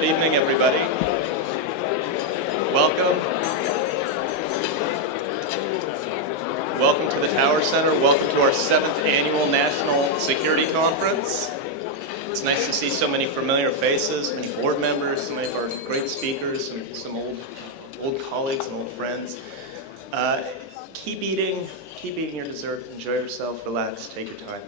Good evening, everybody. Welcome. Welcome to the Tower Center. Welcome to our 7th annual National Security Conference. It's nice to see so many familiar faces, many board members, so many of our great speakers, some old colleagues and old friends. Keep eating your dessert, enjoy yourself, relax, take your time.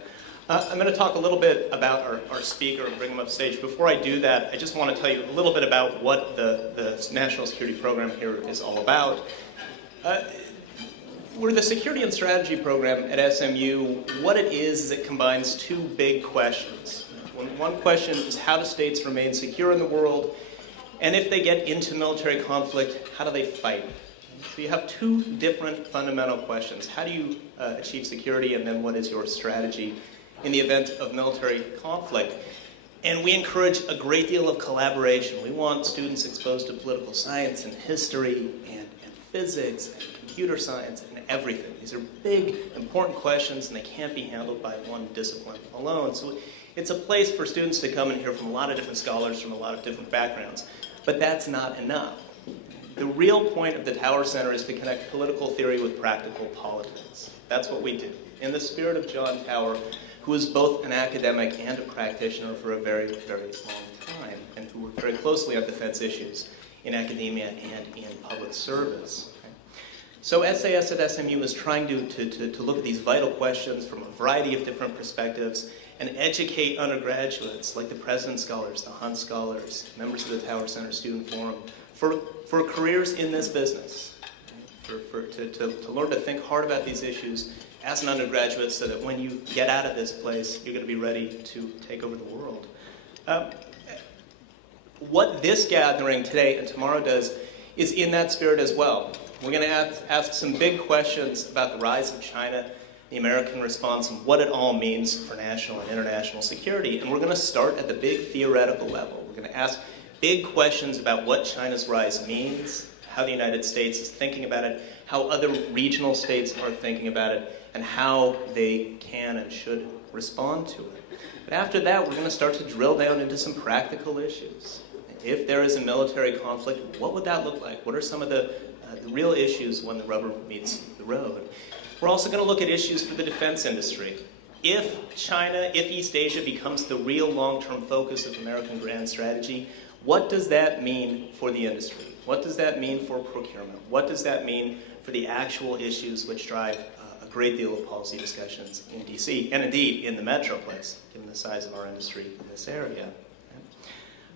I'm going to talk a little bit about our speaker and bring him up stage. Before I do that, I just want to tell you a little bit about what the National Security Program here is all about. We're the Security and Strategy Program at SMU. What it is it combines two big questions. One question is how do states remain secure in the world? And if they get into military conflict, how do they fight? So you have two different fundamental questions. How do you achieve security, and then what is your strategy in the event of military conflict? And we encourage a great deal of collaboration. We want students exposed to political science and history and physics and computer science and everything. These are big, important questions, and they can't be handled by one discipline alone. So it's a place for students to come and hear from a lot of different scholars from a lot of different backgrounds. But that's not enough. The real point of the Tower Center is to connect political theory with practical politics. That's what we do. In the spirit of John Tower, who was both an academic and a practitioner for a very, very long time, and who worked very closely on defense issues in academia and in public service. So SAS at SMU is trying to look at these vital questions from a variety of different perspectives and educate undergraduates, like the President Scholars, the Hunt Scholars, members of the Tower Center Student Forum, for careers in this business, to learn to think hard about these issues as an undergraduate so that when you get out of this place, you're going to be ready to take over the world. What this gathering today and tomorrow does is in that spirit as well. We're going to ask some big questions about the rise of China, the American response, and what it all means for national and international security. And we're going to start at the big theoretical level. We're going to ask big questions about what China's rise means, how the United States is thinking about it, how other regional states are thinking about it, and how they can and should respond to it. But after that, we're going to start to drill down into some practical issues. If there is a military conflict, what would that look like? What are some of the real issues when the rubber meets the road? We're also going to look at issues for the defense industry. If China, if East Asia becomes the real long-term focus of American grand strategy, what does that mean for the industry? What does that mean for procurement? What does that mean for the actual issues which drive a great deal of policy discussions in DC, and indeed in the Metroplex, given the size of our industry in this area?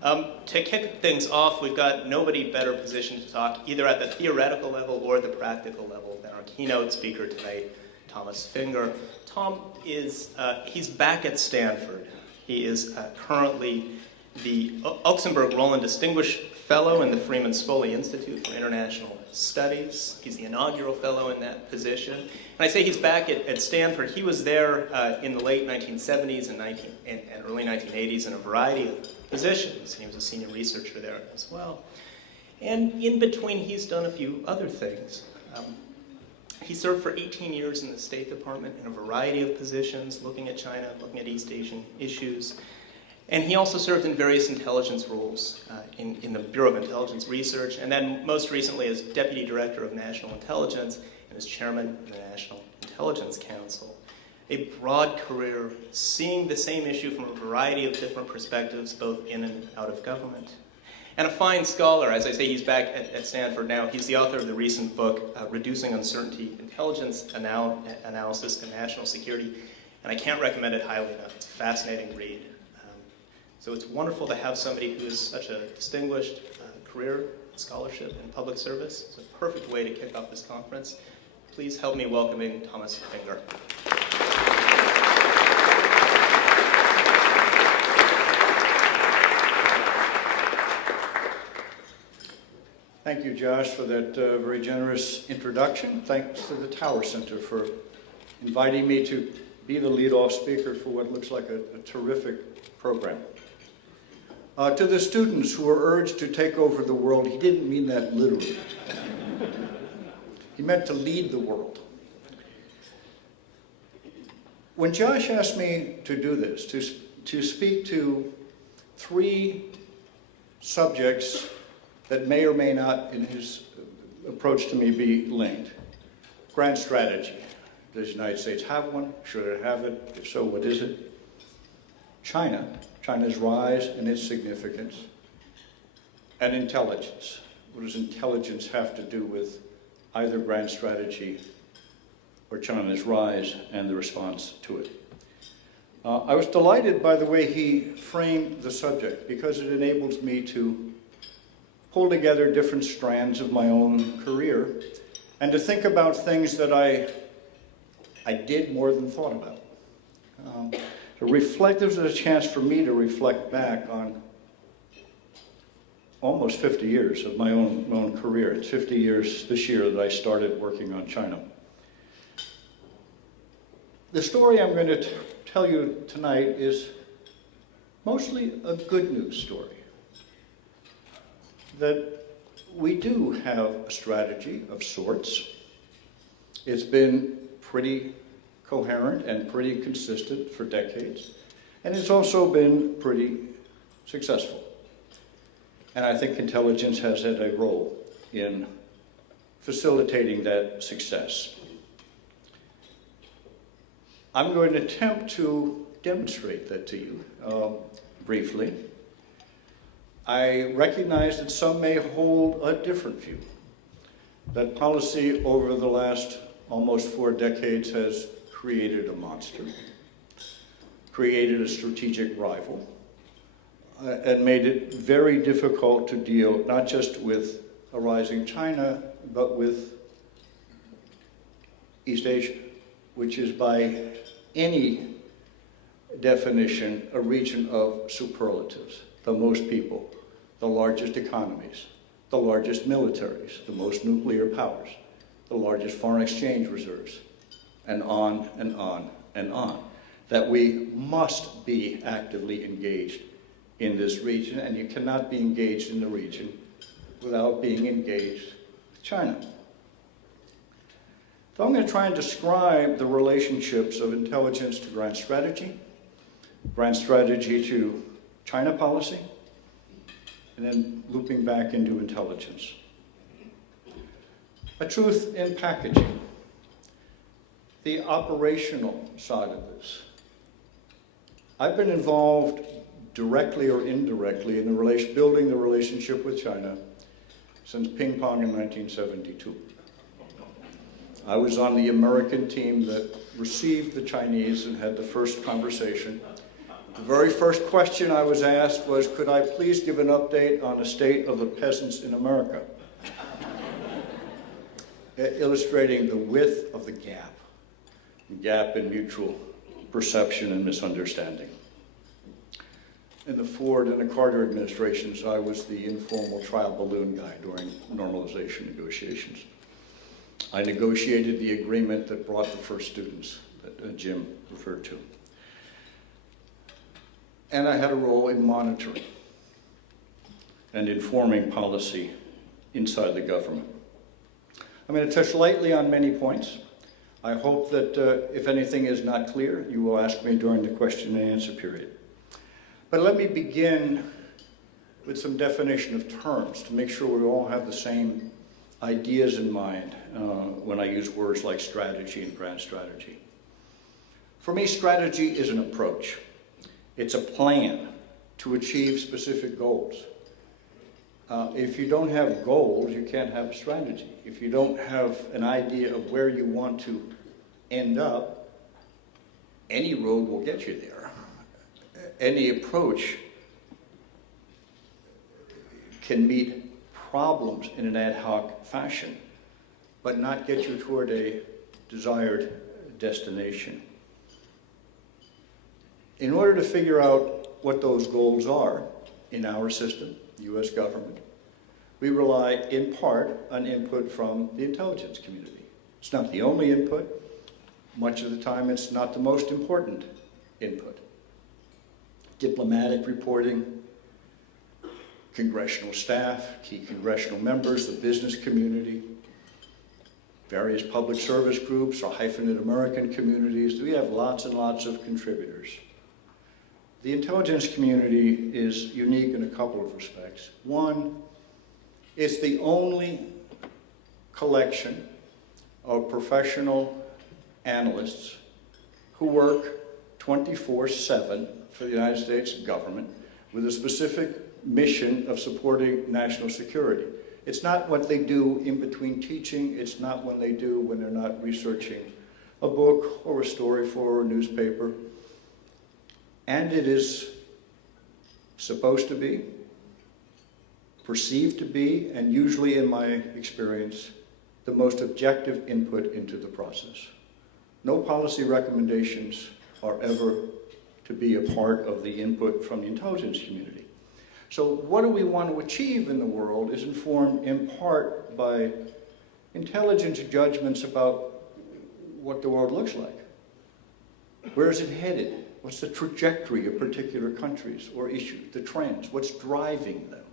To kick things off, we've got nobody better positioned to talk either at the theoretical level or the practical level than our keynote speaker tonight, Thomas Finger. Tom is, he's back at Stanford. He is currently the Auxenberg-Roland Distinguished Fellow in the Freeman Spogli Institute for International Studies. He's the inaugural fellow in that position. And I say he's back at Stanford. He was there in the late 1970s and early 1980s in a variety of positions. He was a senior researcher there as well. And in between, he's done a few other things. He served for 18 years in the State Department in a variety of positions, looking at China, looking at East Asian issues. And he also served in various intelligence roles in the Bureau of Intelligence Research, and then most recently as Deputy Director of National Intelligence and as Chairman of the National Intelligence Council. A broad career, seeing the same issue from a variety of different perspectives, both in and out of government. And a fine scholar. As I say, he's back at Stanford now. He's the author of the recent book, Reducing Uncertainty, Intelligence Analysis and National Security. And I can't recommend it highly enough. It's a fascinating read. So it's wonderful to have somebody who is such a distinguished career, scholarship, and public service. It's a perfect way to kick off this conference. Please help me welcoming Thomas Finger. Thank you, Josh, for that very generous introduction. Thanks to the Tower Center for inviting me to be the lead-off speaker for what looks like a terrific program. To the students who were urged to take over the world, he didn't mean that literally. He meant to lead the world. When Josh asked me to do this, to speak to three subjects that may or may not, in his approach to me, be linked. Grand strategy. Does the United States have one? Should it have it? If so, what is it? China, China's rise and its significance, and intelligence. What does intelligence have to do with either grand strategy or China's rise and the response to it? I was delighted by the way he framed the subject, because it enables me to pull together different strands of my own career and to think about things that I did more than thought about. To reflect, there was a chance for me to reflect back on almost 50 years of my own career. It's 50 years this year that I started working on China. The story I'm going to tell you tonight is mostly a good news story. That we do have a strategy of sorts. It's been pretty coherent and pretty consistent for decades, and it's also been pretty successful. And I think intelligence has had a role in facilitating that success. I'm going to attempt to demonstrate that to you briefly. I recognize that some may hold a different view, that policy over the last almost 4 decades has created a monster, created a strategic rival, and made it very difficult to deal not just with a rising China, but with East Asia, which is by any definition a region of superlatives. The most people, the largest economies, the largest militaries, the most nuclear powers, the largest foreign exchange reserves, and on and on and on. That we must be actively engaged in this region, and you cannot be engaged in the region without being engaged with China. So I'm going to try and describe the relationships of intelligence to grand strategy to China policy, and then looping back into intelligence. A truth in packaging. The operational side of this. I've been involved directly or indirectly in the building the relationship with China since ping pong in 1972. I was on the American team that received the Chinese and had the first conversation. The very first question I was asked was, could I please give an update on the state of the peasants in America? Illustrating the width of the gap in mutual perception and misunderstanding. In the Ford and the Carter administrations, I was the informal trial balloon guy during normalization negotiations. I negotiated the agreement that brought the first students that Jim referred to. And I had a role in monitoring and informing policy inside the government. I'm going to touch lightly on many points. I hope that if anything is not clear, you will ask me during the question and answer period. But let me begin with some definition of terms to make sure we all have the same ideas in mind when I use words like strategy and grand strategy. For me, strategy is an approach. It's a plan to achieve specific goals. If you don't have goals, you can't have a strategy. If you don't have an idea of where you want to end up, any road will get you there. Any approach can meet problems in an ad hoc fashion, but not get you toward a desired destination. In order to figure out what those goals are in our system, U.S. government, we rely in part on input from the intelligence community. It's not the only input. Much of the time, it's not the most important input. Diplomatic reporting, congressional staff, key congressional members, the business community, various public service groups or hyphenate American communities. We have lots and lots of contributors. The intelligence community is unique in a couple of respects. One, it's the only collection of professional analysts who work 24/7 for the United States government with a specific mission of supporting national security. It's not what they do in between teaching. It's not what they do when they're not researching a book or a story for a newspaper. And it is supposed to be, perceived to be, and usually in my experience, the most objective input into the process. No policy recommendations are ever to be a part of the input from the intelligence community. So what do we want to achieve in the world is informed in part by intelligence judgments about what the world looks like. Where is it headed? What's the trajectory of particular countries or issues, the trends? What's driving them?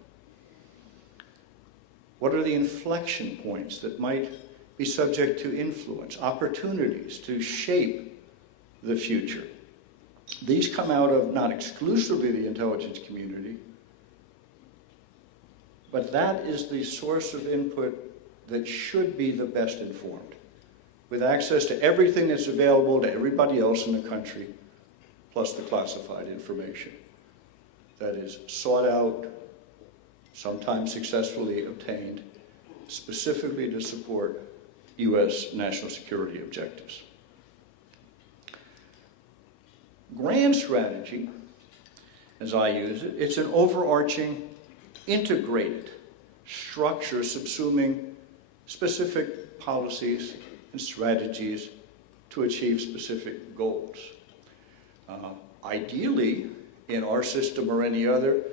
What are the inflection points that might be subject to influence, opportunities to shape the future? These come out of not exclusively the intelligence community, but that is the source of input that should be the best informed, with access to everything that's available to everybody else in the country, plus the classified information that is sought out, sometimes successfully obtained, specifically to support U.S. national security objectives. Grand strategy, as I use it, it's an overarching, integrated structure subsuming specific policies and strategies to achieve specific goals. Ideally, in our system or any other,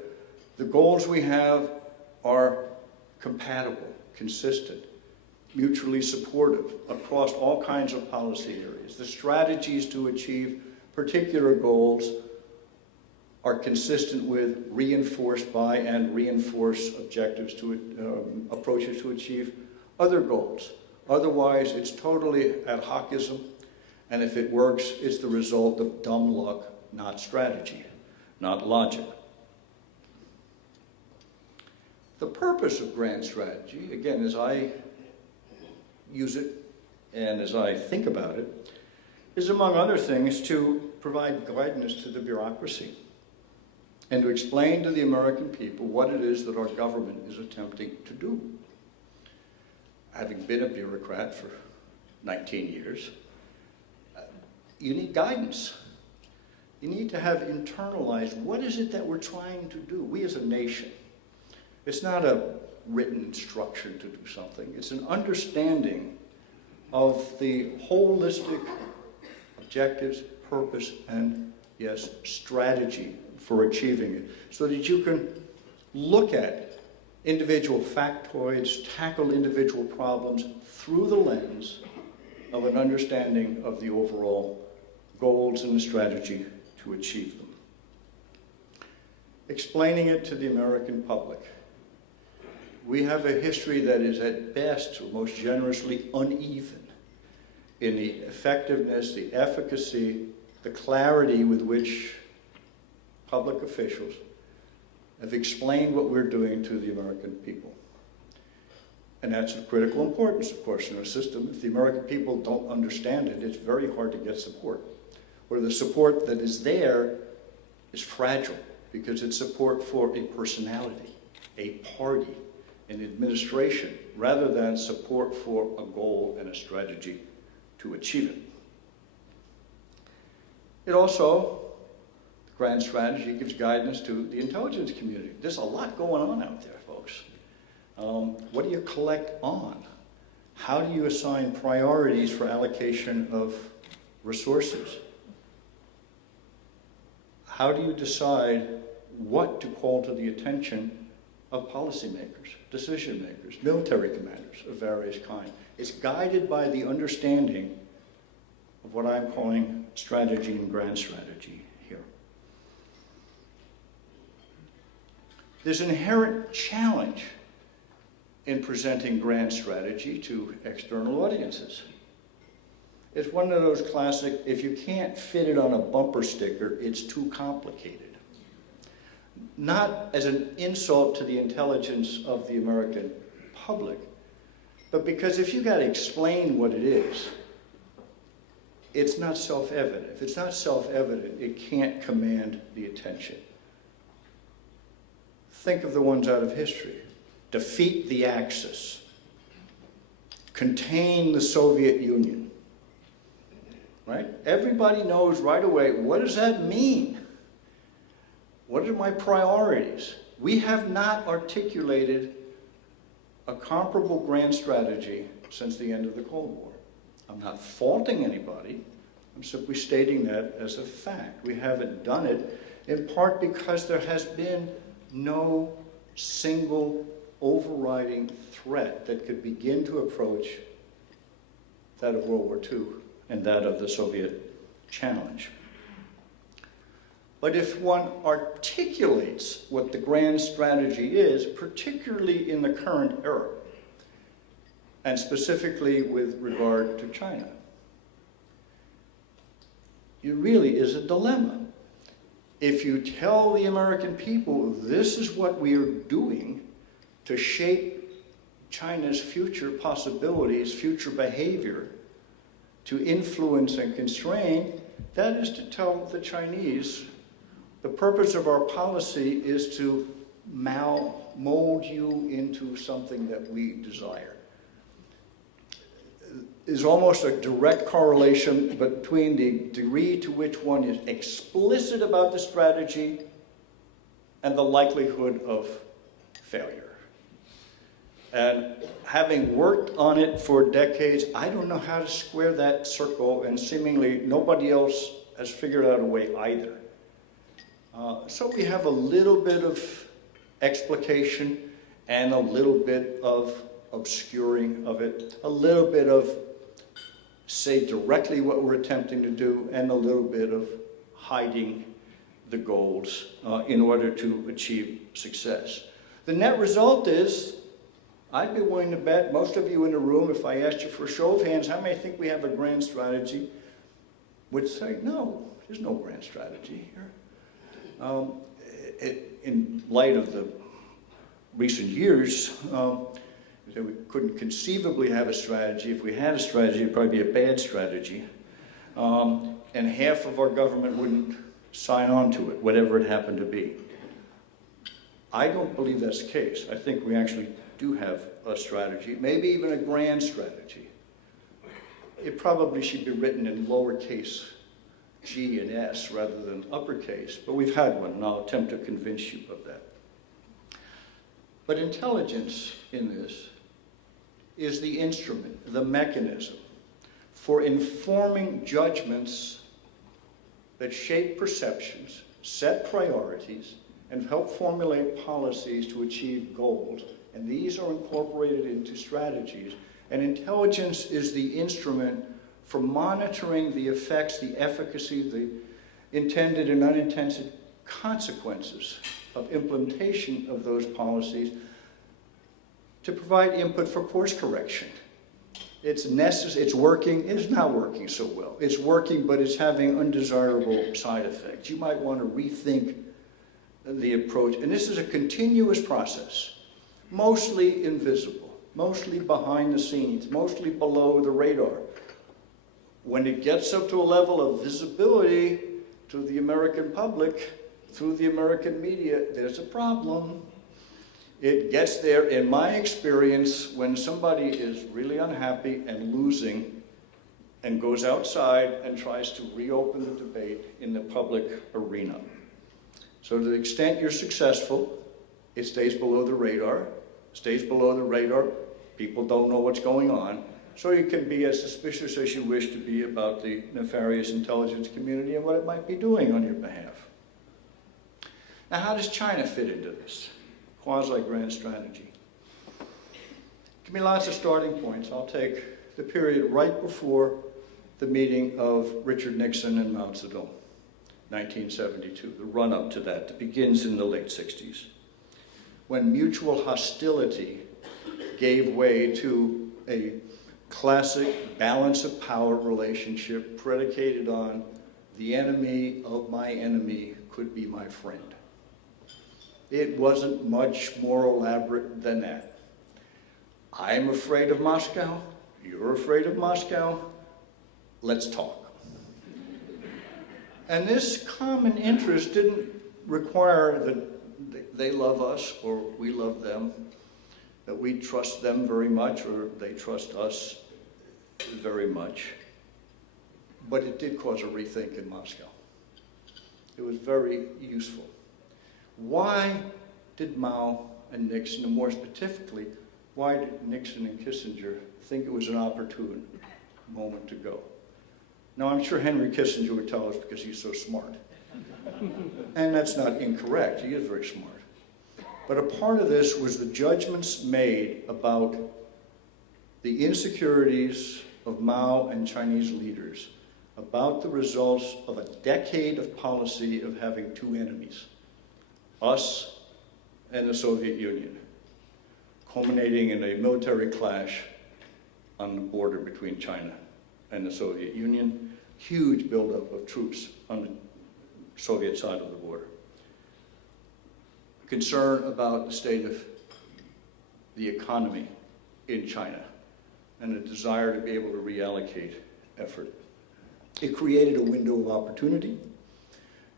the goals we have are compatible, consistent, mutually supportive across all kinds of policy areas. The strategies to achieve particular goals are consistent with, reinforced by, and reinforce objectives to approaches to achieve other goals. Otherwise, it's totally ad hocism, and if it works, it's the result of dumb luck, not strategy, not logic. The purpose of grand strategy, again, as I use it and as I think about it, is among other things to provide guidance to the bureaucracy and to explain to the American people what it is that our government is attempting to do. Having been a bureaucrat for 19 years, you need guidance. You need to have internalized what is it that we're trying to do, we as a nation. It's not a written instruction to do something. It's an understanding of the holistic objectives, purpose, and, yes, strategy for achieving it, so that you can look at individual factoids, tackle individual problems through the lens of an understanding of the overall goals and the strategy to achieve them. Explaining it to the American public. We have a history that is at best, or most generously, uneven in the effectiveness, the efficacy, the clarity with which public officials have explained what we're doing to the American people. And that's of critical importance, of course, in our system. If the American people don't understand it, it's very hard to get support. Or the support that is there is fragile, because it's support for a personality, a party, an administration, rather than support for a goal and a strategy to achieve it. It also, the grand strategy, gives guidance to the intelligence community. There's a lot going on out there, folks. What do you collect on? How do you assign priorities for allocation of resources? How do you decide what to call to the attention of policymakers, decision makers, military commanders of various kinds? It's guided by the understanding of what I'm calling strategy and grand strategy here. There's an inherent challenge in presenting grand strategy to external audiences. It's one of those classic, if you can't fit it on a bumper sticker, it's too complicated. not as an insult to the intelligence of the American public, but because if you got to explain what it is, it's not self-evident. If it's not self-evident, it can't command the attention. Think of the ones out of history. Defeat the Axis. Contain the Soviet Union. Right? Everybody knows right away, what does that mean? What are my priorities? We have not articulated a comparable grand strategy since the end of the Cold War. I'm not faulting anybody. I'm simply stating that as a fact. We haven't done it in part because there has been no single overriding threat that could begin to approach that of World War II and that of the Soviet challenge. But if one articulates what the grand strategy is, particularly in the current era, and specifically with regard to China, it really is a dilemma. If you tell the American people this is what we are doing to shape China's future possibilities, future behavior, to influence and constrain, that is to tell the Chinese the purpose of our policy is to mold you into something that we desire. Is almost a direct correlation between the degree to which one is explicit about the strategy and the likelihood of failure. And having worked on it for decades, I don't know how to square that circle, and seemingly nobody else has figured out a way either. So we have a little bit of explication and a little bit of obscuring of it, a little bit of say directly what we're attempting to do, and a little bit of hiding the goals in order to achieve success. The net result is, I'd be willing to bet most of you in the room, if I asked you for a show of hands, how many think we have a grand strategy, would say, no, there's no grand strategy here. In light of the recent years, we couldn't conceivably have a strategy. If we had a strategy, it'd probably be a bad strategy. And half of our government wouldn't sign on to it, whatever it happened to be. I don't believe that's the case. I think we actually do have a strategy, maybe even a grand strategy. It probably should be written in lowercase G and S rather than uppercase, but we've had one, and I'll attempt to convince you of that. But intelligence in this is the instrument, the mechanism for informing judgments that shape perceptions, set priorities, and help formulate policies to achieve goals. And these are incorporated into strategies. And intelligence is the instrument for monitoring the effects, the efficacy, the intended and unintended consequences of implementation of those policies to provide input for course correction. It's necessary, it's working, it's not working so well. It's working, but it's having undesirable side effects. You might want to rethink the approach. And this is a continuous process, mostly invisible, mostly behind the scenes, mostly below the radar. When it gets up to a level of visibility to the American public, through the American media, there's a problem. It gets there, in my experience, when somebody is really unhappy and losing and goes outside and tries to reopen the debate in the public arena. So to the extent you're successful, it stays below the radar. Stays below the radar, people don't know what's going on. So you can be as suspicious as you wish to be about the nefarious intelligence community and what it might be doing on your behalf. Now, how does China fit into this quasi-grand strategy? Give me lots of starting points. I'll take the period right before the meeting of Richard Nixon and Mao Zedong, 1972, the run-up to that begins in the late 60s, when mutual hostility gave way to a classic balance of power relationship predicated on the enemy of my enemy could be my friend. It wasn't much more elaborate than that. I'm afraid of Moscow. You're afraid of Moscow. Let's talk. And this common interest didn't require that they love us or we love them, that we trust them very much or they trust us very much. But it did cause a rethink in Moscow. It was very useful. Why did Mao and Nixon, and more specifically, why did Nixon and Kissinger think it was an opportune moment to go? Now, I'm sure Henry Kissinger would tell us because he's so smart. And that's not incorrect. He is very smart. But a part of this was the judgments made about the insecurities of Mao and Chinese leaders, about the results of a decade of policy of having two enemies, us and the Soviet Union, culminating in a military clash on the border between China and the Soviet Union, huge buildup of troops on the Soviet side of the border. Concern about the state of the economy in China and a desire to be able to reallocate effort. It created a window of opportunity.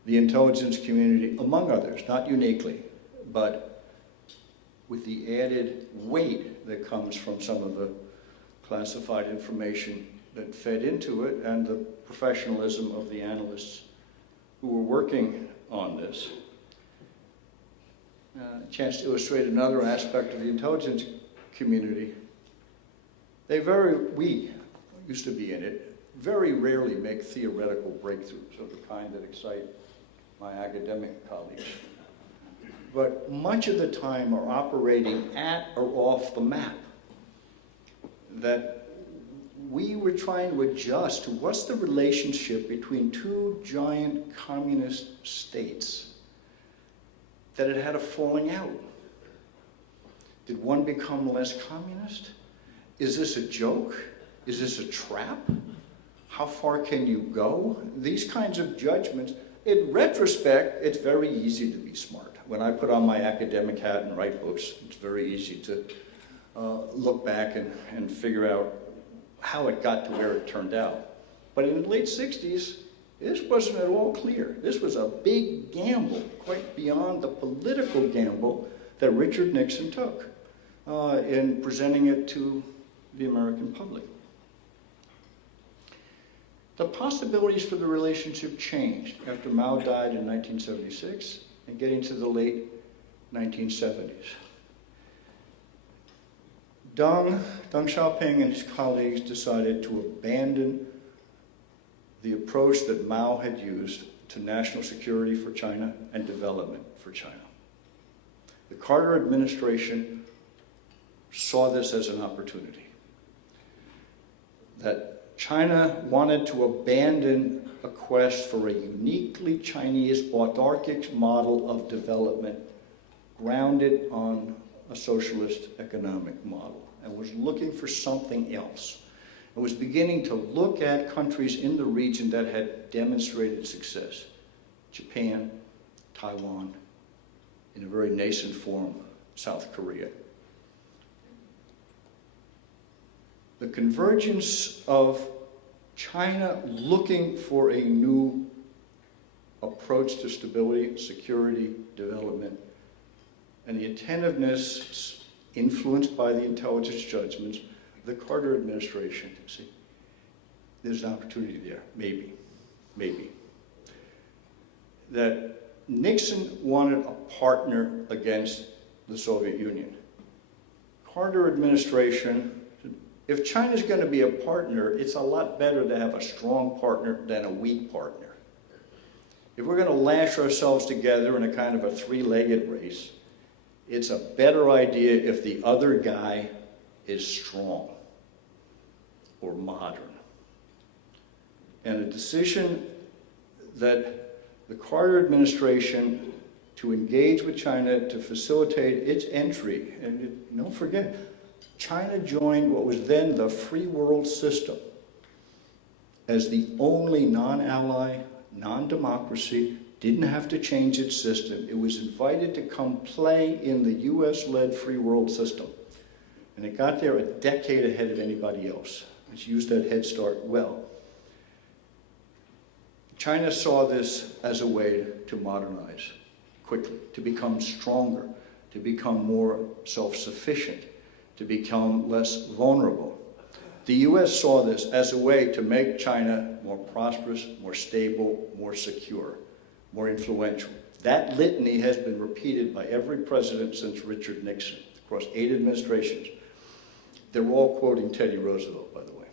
The intelligence community, among others, not uniquely, but with the added weight that comes from some of the classified information that fed into it and the professionalism of the analysts who were working on this. A chance to illustrate another aspect of the intelligence community. We used to be in it, very rarely make theoretical breakthroughs of the kind that excite my academic colleagues. But much of the time are operating at or off the map. That we were trying to adjust to what's the relationship between two giant communist states that had had a falling out. Did one become less communist? Is this a joke? Is this a trap? How far can you go? These kinds of judgments, in retrospect, it's very easy to be smart. When I put on my academic hat and write books, it's very easy to look back and figure out how it got to where it turned out. But in the late 60s, this wasn't at all clear. This was a big gamble, quite beyond the political gamble that Richard Nixon took in presenting it to the American public. The possibilities for the relationship changed after Mao died in 1976 and getting to the late 1970s. Deng Xiaoping and his colleagues decided to abandon the approach that Mao had used to national security for China and development for China. The Carter administration saw this as an opportunity. That China wanted to abandon a quest for a uniquely Chinese autarkic model of development grounded on a socialist economic model and was looking for something else. It was beginning to look at countries in the region that had demonstrated success. Japan, Taiwan, in a very nascent form, South Korea. The convergence of China looking for a new approach to stability, security, development, and the attentiveness influenced by the intelligence judgments of the Carter administration. See, there's an opportunity there, maybe. That Nixon wanted a partner against the Soviet Union. Carter administration, if China's going to be a partner, it's a lot better to have a strong partner than a weak partner. If we're going to lash ourselves together in a kind of a three-legged race, it's a better idea if the other guy is strong or modern. And a decision that the Carter administration to engage with China to facilitate its entry, and don't forget, China joined what was then the free world system as the only non-ally, non-democracy didn't have to change its system. It was invited to come play in the US-led free world system. And it got there a decade ahead of anybody else. It's used that head start well. China saw this as a way to modernize quickly, to become stronger, to become more self-sufficient, to become less vulnerable. The US saw this as a way to make China more prosperous, more stable, more secure, more influential. That litany has been repeated by every president since Richard Nixon, across 8 administrations. They're all quoting Teddy Roosevelt, by the way.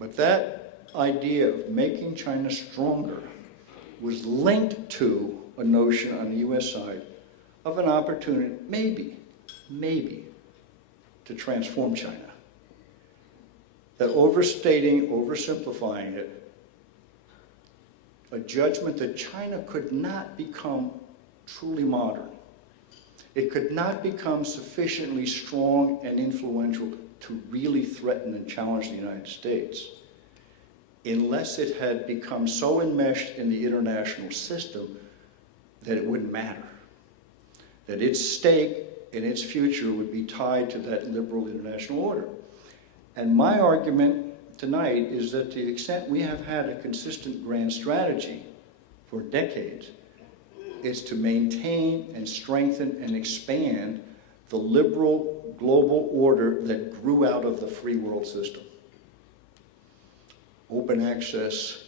But that idea of making China stronger was linked to a notion on the US side of an opportunity, maybe, to transform China. That overstating, oversimplifying it, a judgment that China could not become truly modern. It could not become sufficiently strong and influential to really threaten and challenge the United States unless it had become so enmeshed in the international system that it wouldn't matter. That its stake and its future would be tied to that liberal international order. And my argument tonight is that to the extent we have had a consistent grand strategy for decades, is to maintain and strengthen and expand the liberal global order that grew out of the free world system. Open access,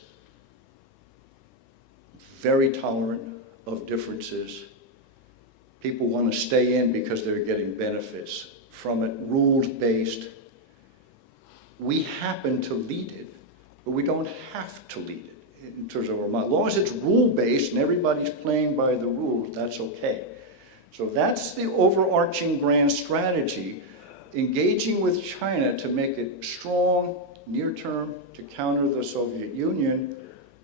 very tolerant of differences. People want to stay in because they're getting benefits from it, rules-based. We happen to lead it, but we don't have to lead it in terms of our mind. As long as it's rule-based and everybody's playing by the rules, that's okay. So that's the overarching grand strategy, engaging with China to make it strong, near-term, to counter the Soviet Union,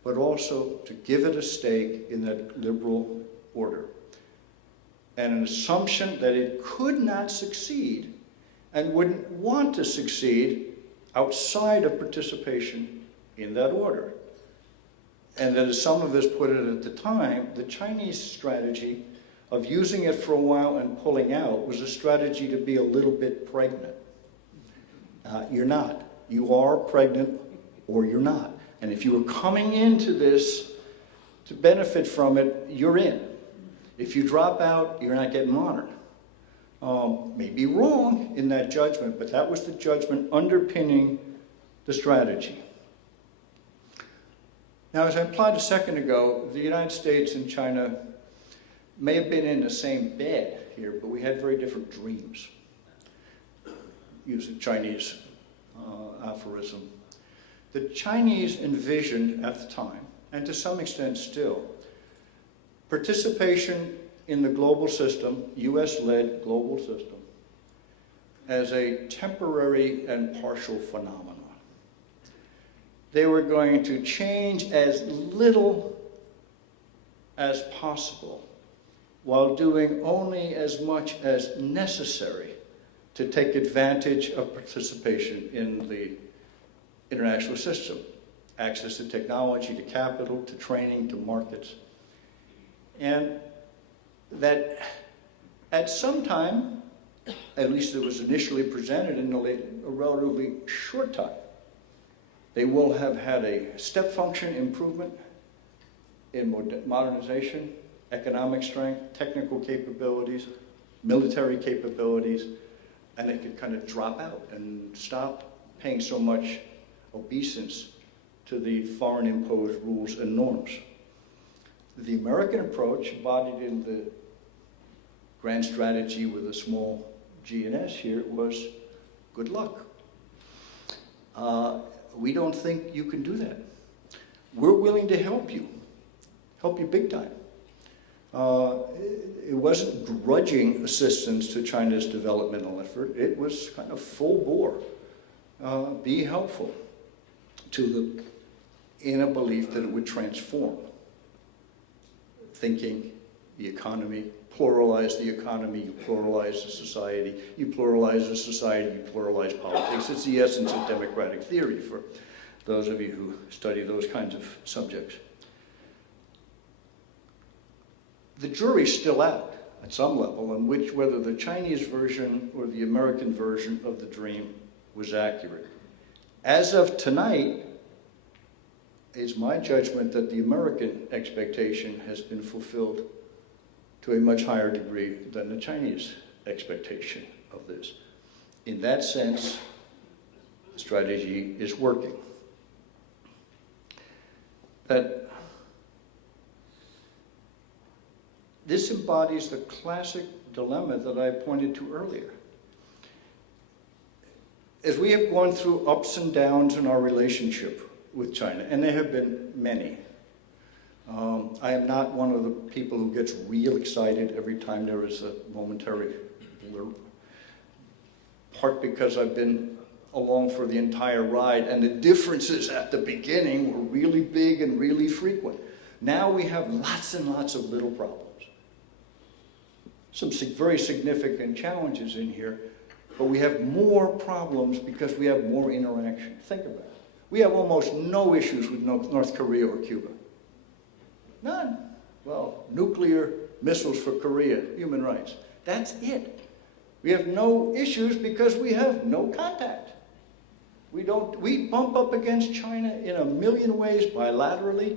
but also to give it a stake in that liberal order. And an assumption that it could not succeed and wouldn't want to succeed outside of participation in that order. And that, as some of us put it at the time, the Chinese strategy of using it for a while and pulling out was a strategy to be a little bit pregnant. You're not. You are pregnant or you're not. And if you were coming into this to benefit from it, you're in. If you drop out, you're not getting honored. May be wrong in that judgment, but that was the judgment underpinning the strategy. Now, as I implied a second ago, the United States and China may have been in the same bed here, but we had very different dreams. Using Chinese aphorism. The Chinese envisioned at the time, and to some extent still, participation in the global system, US-led global system, as a temporary and partial phenomenon. They were going to change as little as possible while doing only as much as necessary to take advantage of participation in the international system. Access to technology, to capital, to training, to markets. And that at some time, at least it was initially presented in a relatively short time, they will have had a step function improvement in modernization, economic strength, technical capabilities, military capabilities, and they could kind of drop out and stop paying so much obeisance to the foreign imposed rules and norms. The American approach, embodied in the grand strategy with a small G and S here, was good luck. We don't think you can do that. We're willing to help you big time. It wasn't grudging assistance to China's developmental effort. It was kind of full bore. Be helpful to in a belief that it would transform thinking, the economy, pluralize the economy, you pluralize the society, you pluralize the society, you pluralize politics. It's the essence of democratic theory for those of you who study those kinds of subjects. the jury's still out at some level on whether the Chinese version or the American version of the dream was accurate. As of tonight, it's my judgment that the American expectation has been fulfilled to a much higher degree than the Chinese expectation of this. In that sense, the strategy is working. That this embodies the classic dilemma that I pointed to earlier. As we have gone through ups and downs in our relationship with China, and there have been many, I am not one of the people who gets real excited every time there is a momentary blurb, part because I've been along for the entire ride, and the differences at the beginning were really big and really frequent. Now we have lots and lots of little problems. Some very significant challenges in here, but we have more problems because we have more interaction. Think about it. We have almost no issues with North Korea or Cuba. None. Well, nuclear missiles for Korea, human rights. That's it. We have no issues because we have no contact. We bump up against China in a million ways, bilaterally,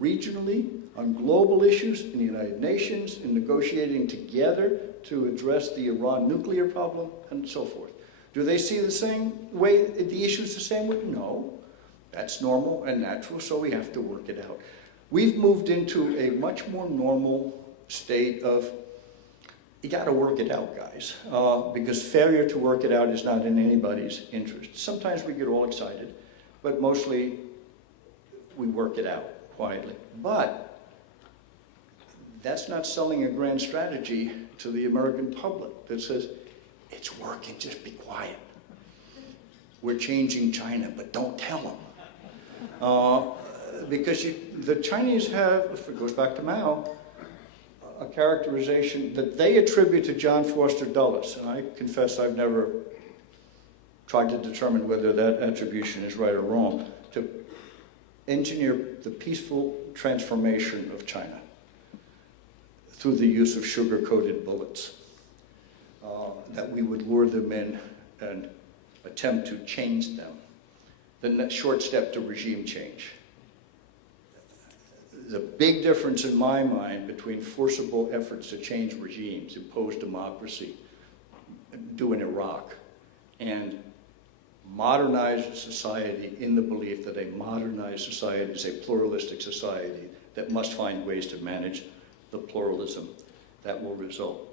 regionally, on global issues, in the United Nations, in negotiating together to address the Iran nuclear problem, and so forth. Do they see the same way, the issues the same way? No. That's normal and natural, so we have to work it out. We've moved into a much more normal state of, you got to work it out, guys, because failure to work it out is not in anybody's interest. Sometimes we get all excited, but mostly we work it out quietly. But that's not selling a grand strategy to the American public that says, it's working, just be quiet. We're changing China, but don't tell them. Because the Chinese have, if it goes back to Mao, a characterization that they attribute to John Foster Dulles. And I confess I've never tried to determine whether that attribution is right or wrong, to engineer the peaceful transformation of China through the use of sugar-coated bullets, that we would lure them in and attempt to change them. The next short step to regime change. The big difference in my mind between forcible efforts to change regimes, impose democracy, do in Iraq, and modernize society in the belief that a modernized society is a pluralistic society that must find ways to manage the pluralism that will result.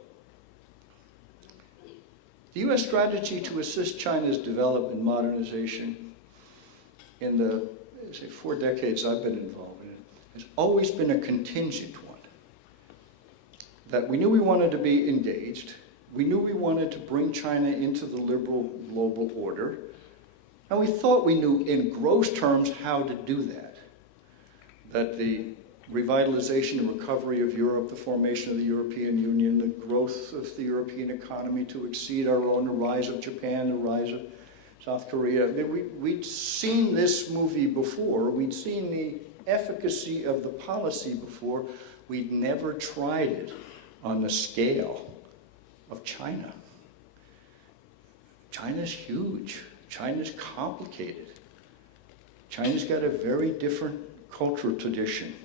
The U.S. strategy to assist China's development and modernization in the 4 decades I've been involved in it has always been a contingent one. That we knew we wanted to be engaged, we knew we wanted to bring China into the liberal global order, and we thought we knew in gross terms how to do that. That the revitalization and recovery of Europe, the formation of the European Union, the growth of the European economy to exceed our own, the rise of Japan, the rise of South Korea. We'd seen this movie before. We'd seen the efficacy of the policy before. We'd never tried it on the scale of China. China's huge. China's complicated. China's got a very different cultural tradition,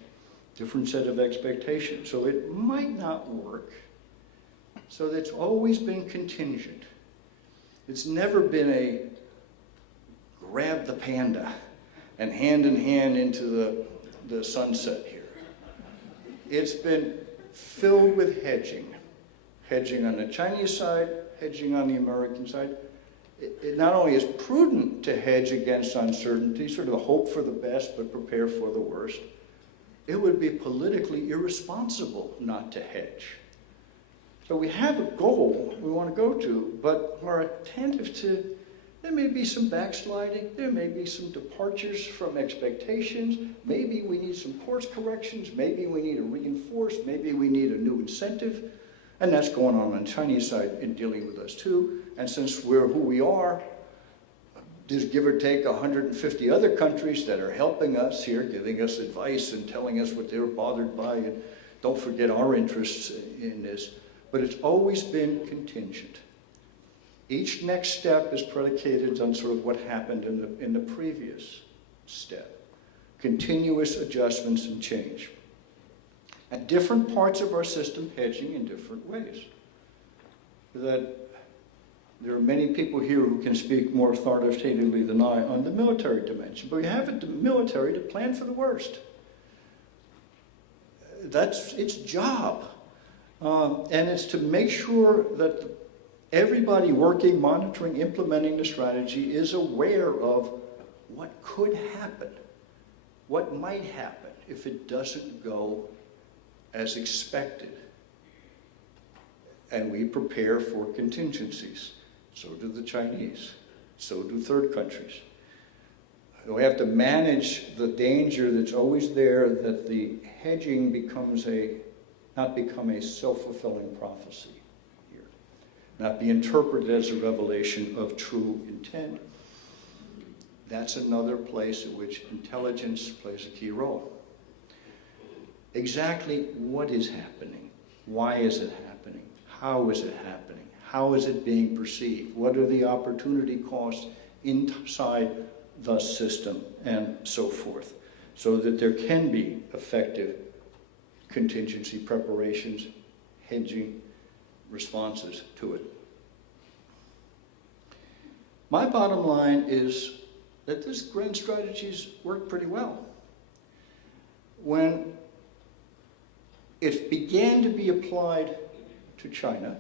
different set of expectations, so it might not work. So it's always been contingent. It's never been a grab the panda and hand in hand into the sunset here. It's been filled with hedging. Hedging on the Chinese side, hedging on the American side. It not only is prudent to hedge against uncertainty, sort of hope for the best but prepare for the worst, it would be politically irresponsible not to hedge. So we have a goal we want to go to, but we're attentive to, there may be some backsliding, there may be some departures from expectations, maybe we need some course corrections, maybe we need to reinforce, maybe we need a new incentive, and that's going on the Chinese side in dealing with us too. And since we're who we are, there's give or take 150 other countries that are helping us here, giving us advice and telling us what they're bothered by and don't forget our interests in this, but it's always been contingent. Each next step is predicated on sort of what happened in the previous step. Continuous adjustments and change. At different parts of our system hedging in different ways. That there are many people here who can speak more authoritatively than I on the military dimension, but we have the military to plan for the worst. That's its job. And it's to make sure that everybody working, monitoring, implementing the strategy is aware of what could happen, what might happen if it doesn't go as expected. And we prepare for contingencies. So do the Chinese. So do third countries. We have to manage the danger that's always there that the hedging not become a self-fulfilling prophecy here. Not be interpreted as a revelation of true intent. That's another place in which intelligence plays a key role. Exactly what is happening? Why is it happening? How is it happening? How is it being perceived? What are the opportunity costs inside the system and so forth, so that there can be effective contingency preparations, hedging, responses to it. My bottom line is that this grand strategies work pretty well. When it began to be applied to China,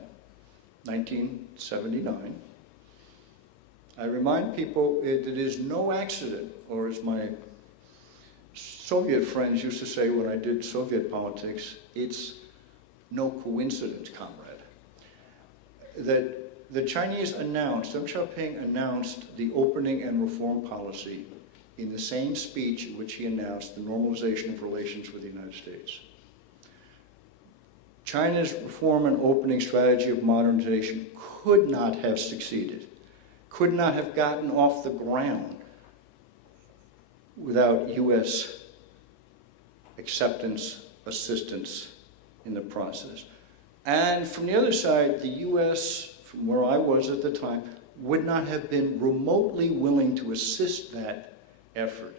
1979, I remind people it is no accident, or as my Soviet friends used to say when I did Soviet politics, it's no coincidence, comrade, that the Chinese announced, Deng Xiaoping announced the opening and reform policy in the same speech in which he announced the normalization of relations with the United States. China's reform and opening strategy of modernization could not have succeeded, could not have gotten off the ground without U.S. acceptance, assistance in the process. And from the other side, the U.S., from where I was at the time, would not have been remotely willing to assist that effort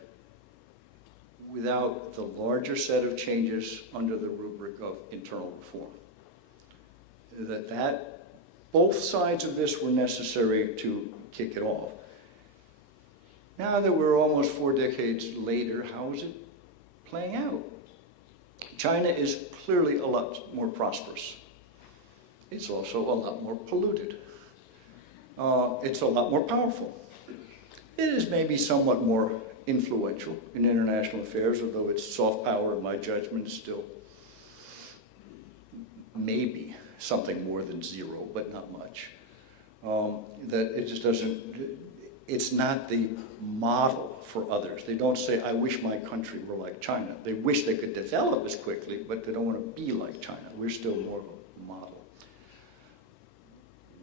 without the larger set of changes under the rubric of internal reform. Both sides of this were necessary to kick it off. Now that we're almost 4 decades later, how is it playing out? China is clearly a lot more prosperous. It's also a lot more polluted. It's a lot more powerful. It is maybe somewhat more influential in international affairs, although its soft power, in my judgment, is still maybe something more than zero, but not much. That it just doesn't, it's not the model for others. They don't say, I wish my country were like China. They wish they could develop as quickly, but they don't want to be like China. We're still more of a model.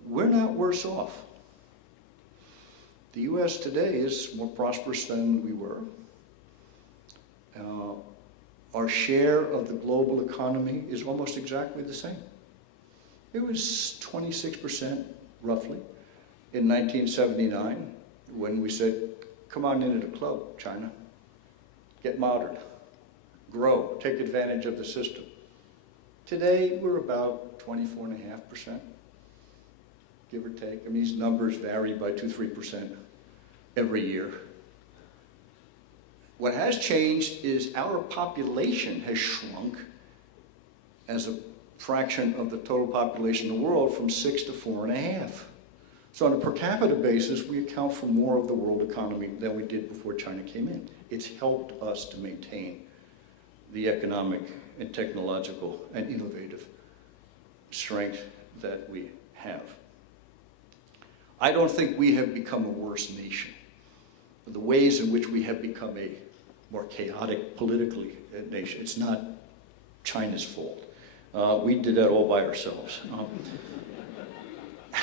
We're not worse off. The U.S. today is more prosperous than we were. Our share of the global economy is almost exactly the same. It was 26%, roughly, in 1979, when we said, come on into the club, China. Get modern, grow, take advantage of the system. Today, we're about 24.5%, give or take. I mean, these numbers vary by 2-3% every year. What has changed is our population has shrunk as a fraction of the total population of the world from 6 to 4.5. So on a per capita basis, we account for more of the world economy than we did before China came in. It's helped us to maintain the economic and technological and innovative strength that we have. I don't think we have become a worse nation. The ways in which we have become a more chaotic politically nation, it's not China's fault. We did that all by ourselves.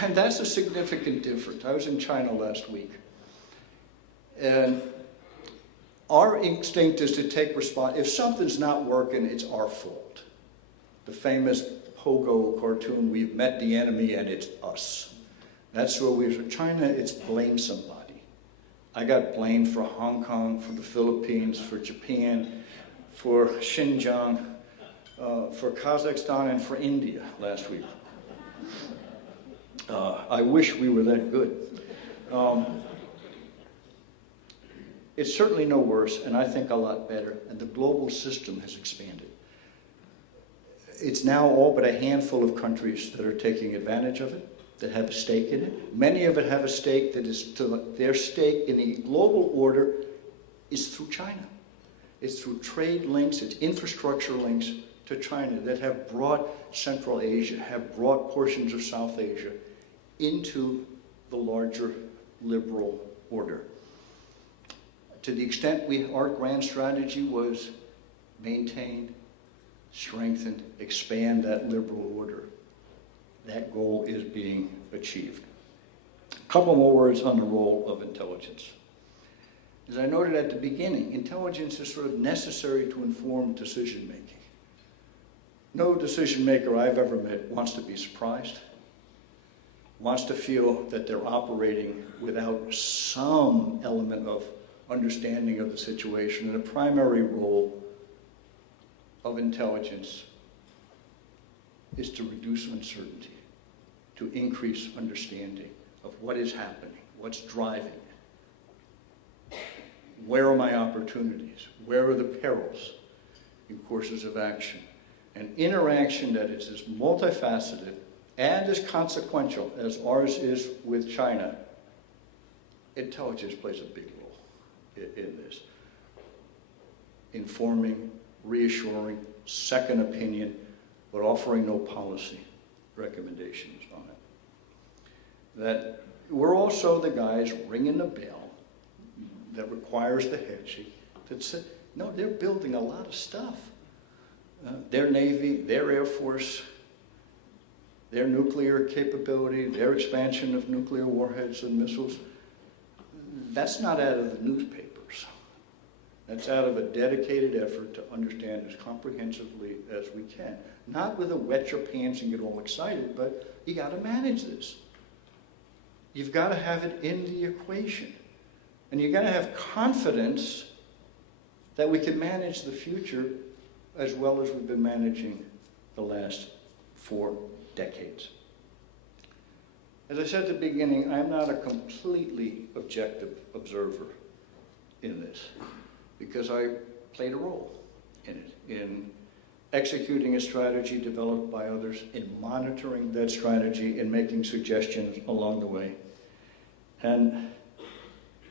And that's a significant difference. I was in China last week. And our instinct is to take responsibility. If something's not working, it's our fault. the famous Pogo cartoon, we've met the enemy and it's us. That's where for China, it's blame somebody. I got blamed for Hong Kong, for the Philippines, for Japan, for Xinjiang, for Kazakhstan, and for India last week. I wish we were that good. It's certainly no worse, and I think a lot better, and the global system has expanded. It's now all but a handful of countries that are taking advantage of it, that have a stake in it. Many of it have a stake that is their stake in the global order is through China. It's through trade links, it's infrastructure links to China that have brought Central Asia, have brought portions of South Asia into the larger liberal order. To the extent our grand strategy was maintain, strengthen, expand that liberal order, that goal is being achieved. A couple more words on the role of intelligence. As I noted at the beginning, intelligence is sort of necessary to inform decision making. No decision maker I've ever met wants to be surprised, wants to feel that they're operating without some element of understanding of the situation. And the primary role of intelligence is to reduce uncertainty, to increase understanding of what is happening, what's driving it. Where are my opportunities? Where are the perils in courses of action? An interaction that is as multifaceted and as consequential as ours is with China, intelligence plays a big role in this. Informing, reassuring, second opinion, but offering no policy recommendations on it. That we're also the guys ringing the bell that requires the hedging that said, no, they're building a lot of stuff. Their Navy, their Air Force, their nuclear capability, their expansion of nuclear warheads and missiles, that's not out of the newspapers. That's out of a dedicated effort to understand as comprehensively as we can. Not with a wet your pants and get all excited, but you got to manage this. You've got to have it in the equation. And you've got to have confidence that we can manage the future as well as we've been managing the last 4 decades. As I said at the beginning, I'm not a completely objective observer in this, because I played a role in it, in executing a strategy developed by others, in monitoring that strategy, in making suggestions along the way. And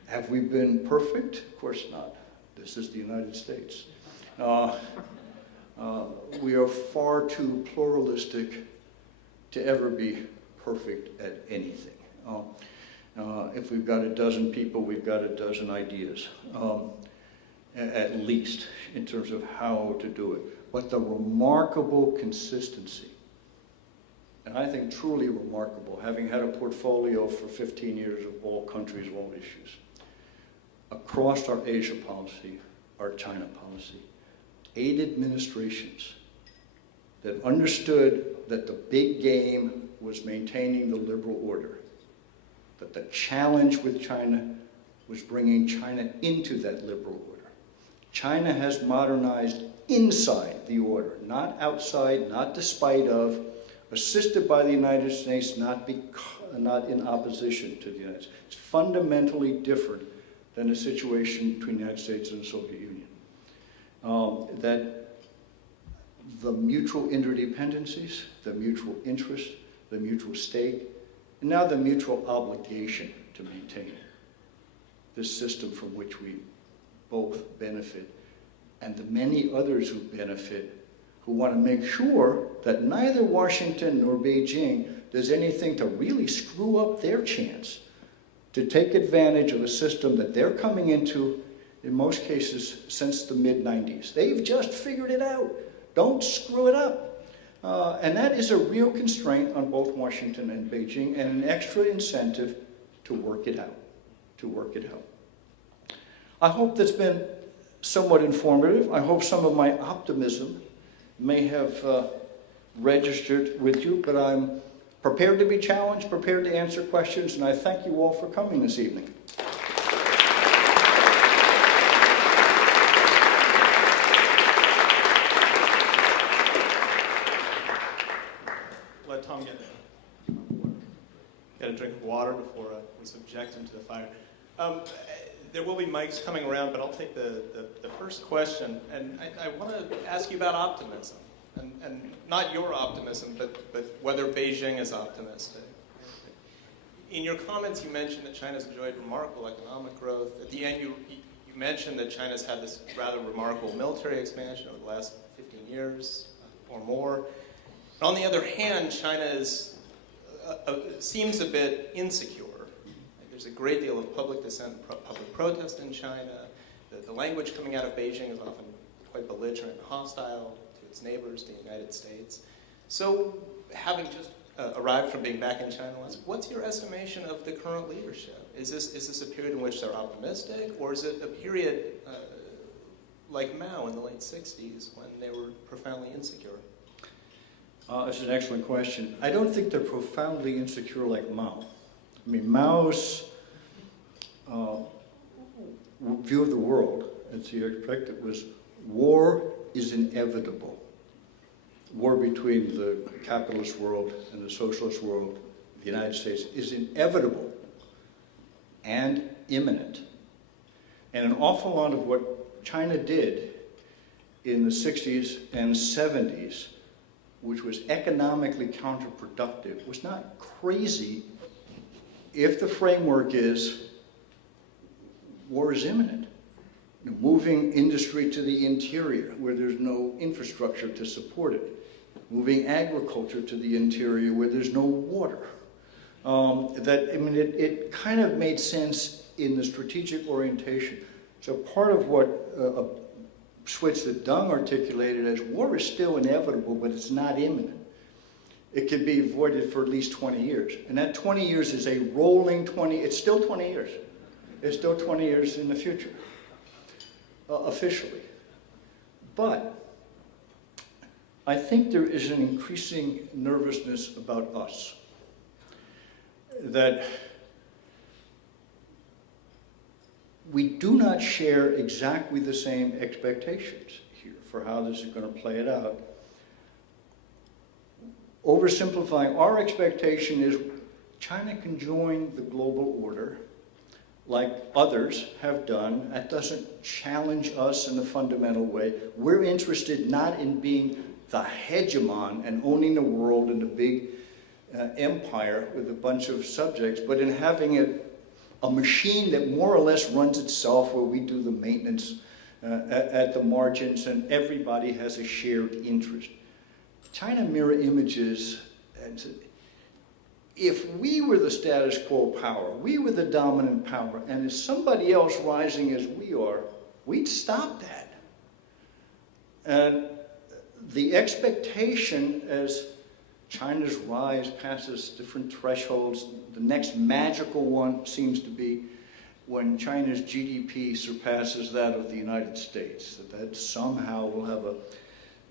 have we been perfect? Of course not. This is the United States. We are far too pluralistic to ever be perfect at anything. If we've got a dozen people, we've got a dozen ideas, at least, in terms of how to do it. But the remarkable consistency, and I think truly remarkable, having had a portfolio for 15 years of all countries, all issues, across our Asia policy, our China policy, 8 administrations that understood that the big game was maintaining the liberal order, that the challenge with China was bringing China into that liberal order. China has modernized inside the order, not outside, not despite of, assisted by the United States, not in opposition to the United States. It's fundamentally different than the situation between the United States and the Soviet Union. That the mutual interdependencies, the mutual interest, the mutual stake, and now the mutual obligation to maintain this system from which we both benefit, and the many others who benefit, who want to make sure that neither Washington nor Beijing does anything to really screw up their chance to take advantage of a system that they're coming into, in most cases, since the mid-90s. They've just figured it out. Don't screw it up. And that is a real constraint on both Washington and Beijing, and an extra incentive to work it out, I hope that's been somewhat informative. I hope some of my optimism may have registered with you, but I'm prepared to be challenged, prepared to answer questions, and I thank you all for coming this evening. Let Tom get a drink of water before we subject him to the fire. There will be mics coming around, but I'll take the first question. And I want to ask you about optimism. And not your optimism, but whether Beijing is optimistic. In your comments, you mentioned that China's enjoyed remarkable economic growth. At the end, you mentioned that China's had this rather remarkable military expansion over the last 15 years or more. But on the other hand, China seems a bit insecure. There's a great deal of public dissent, public protest in China. The language coming out of Beijing is often quite belligerent and hostile to its neighbors, the United States. So, having just arrived from being back in China once, what's your estimation of the current leadership? Is this a period in which they're optimistic, or is it a period like Mao in the late 60s when they were profoundly insecure? That's an excellent question. I don't think they're profoundly insecure like Mao. I mean, Mao's view of the world, as you expect, it was war is inevitable. War between the capitalist world and the socialist world, the United States, is inevitable and imminent. And an awful lot of what China did in the 60s and 70s, which was economically counterproductive, was not crazy if the framework is war is imminent. Moving industry to the interior where there's no infrastructure to support it. Moving agriculture to the interior where there's no water. It kind of made sense in the strategic orientation. So part of what Switz that Dung articulated as war is still inevitable, but it's not imminent. It can be avoided for at least 20 years. And that 20 years is a rolling 20, it's still 20 years. It's still 20 years in the future, officially. But I think there is an increasing nervousness about us. That we do not share exactly the same expectations here for how this is going to play it out. Oversimplifying, our expectation is China can join the global order like others have done. That doesn't challenge us in a fundamental way. We're interested not in being the hegemon and owning the world in a big empire with a bunch of subjects, but in having a machine that more or less runs itself, where we do the maintenance at the margins and everybody has a shared interest. China mirror images, and if we were the status quo power, we were the dominant power, and if somebody else rising as we are, we'd stop that. And the expectation as China's rise passes different thresholds, the next magical one seems to be when China's GDP surpasses that of the United States, that somehow will have a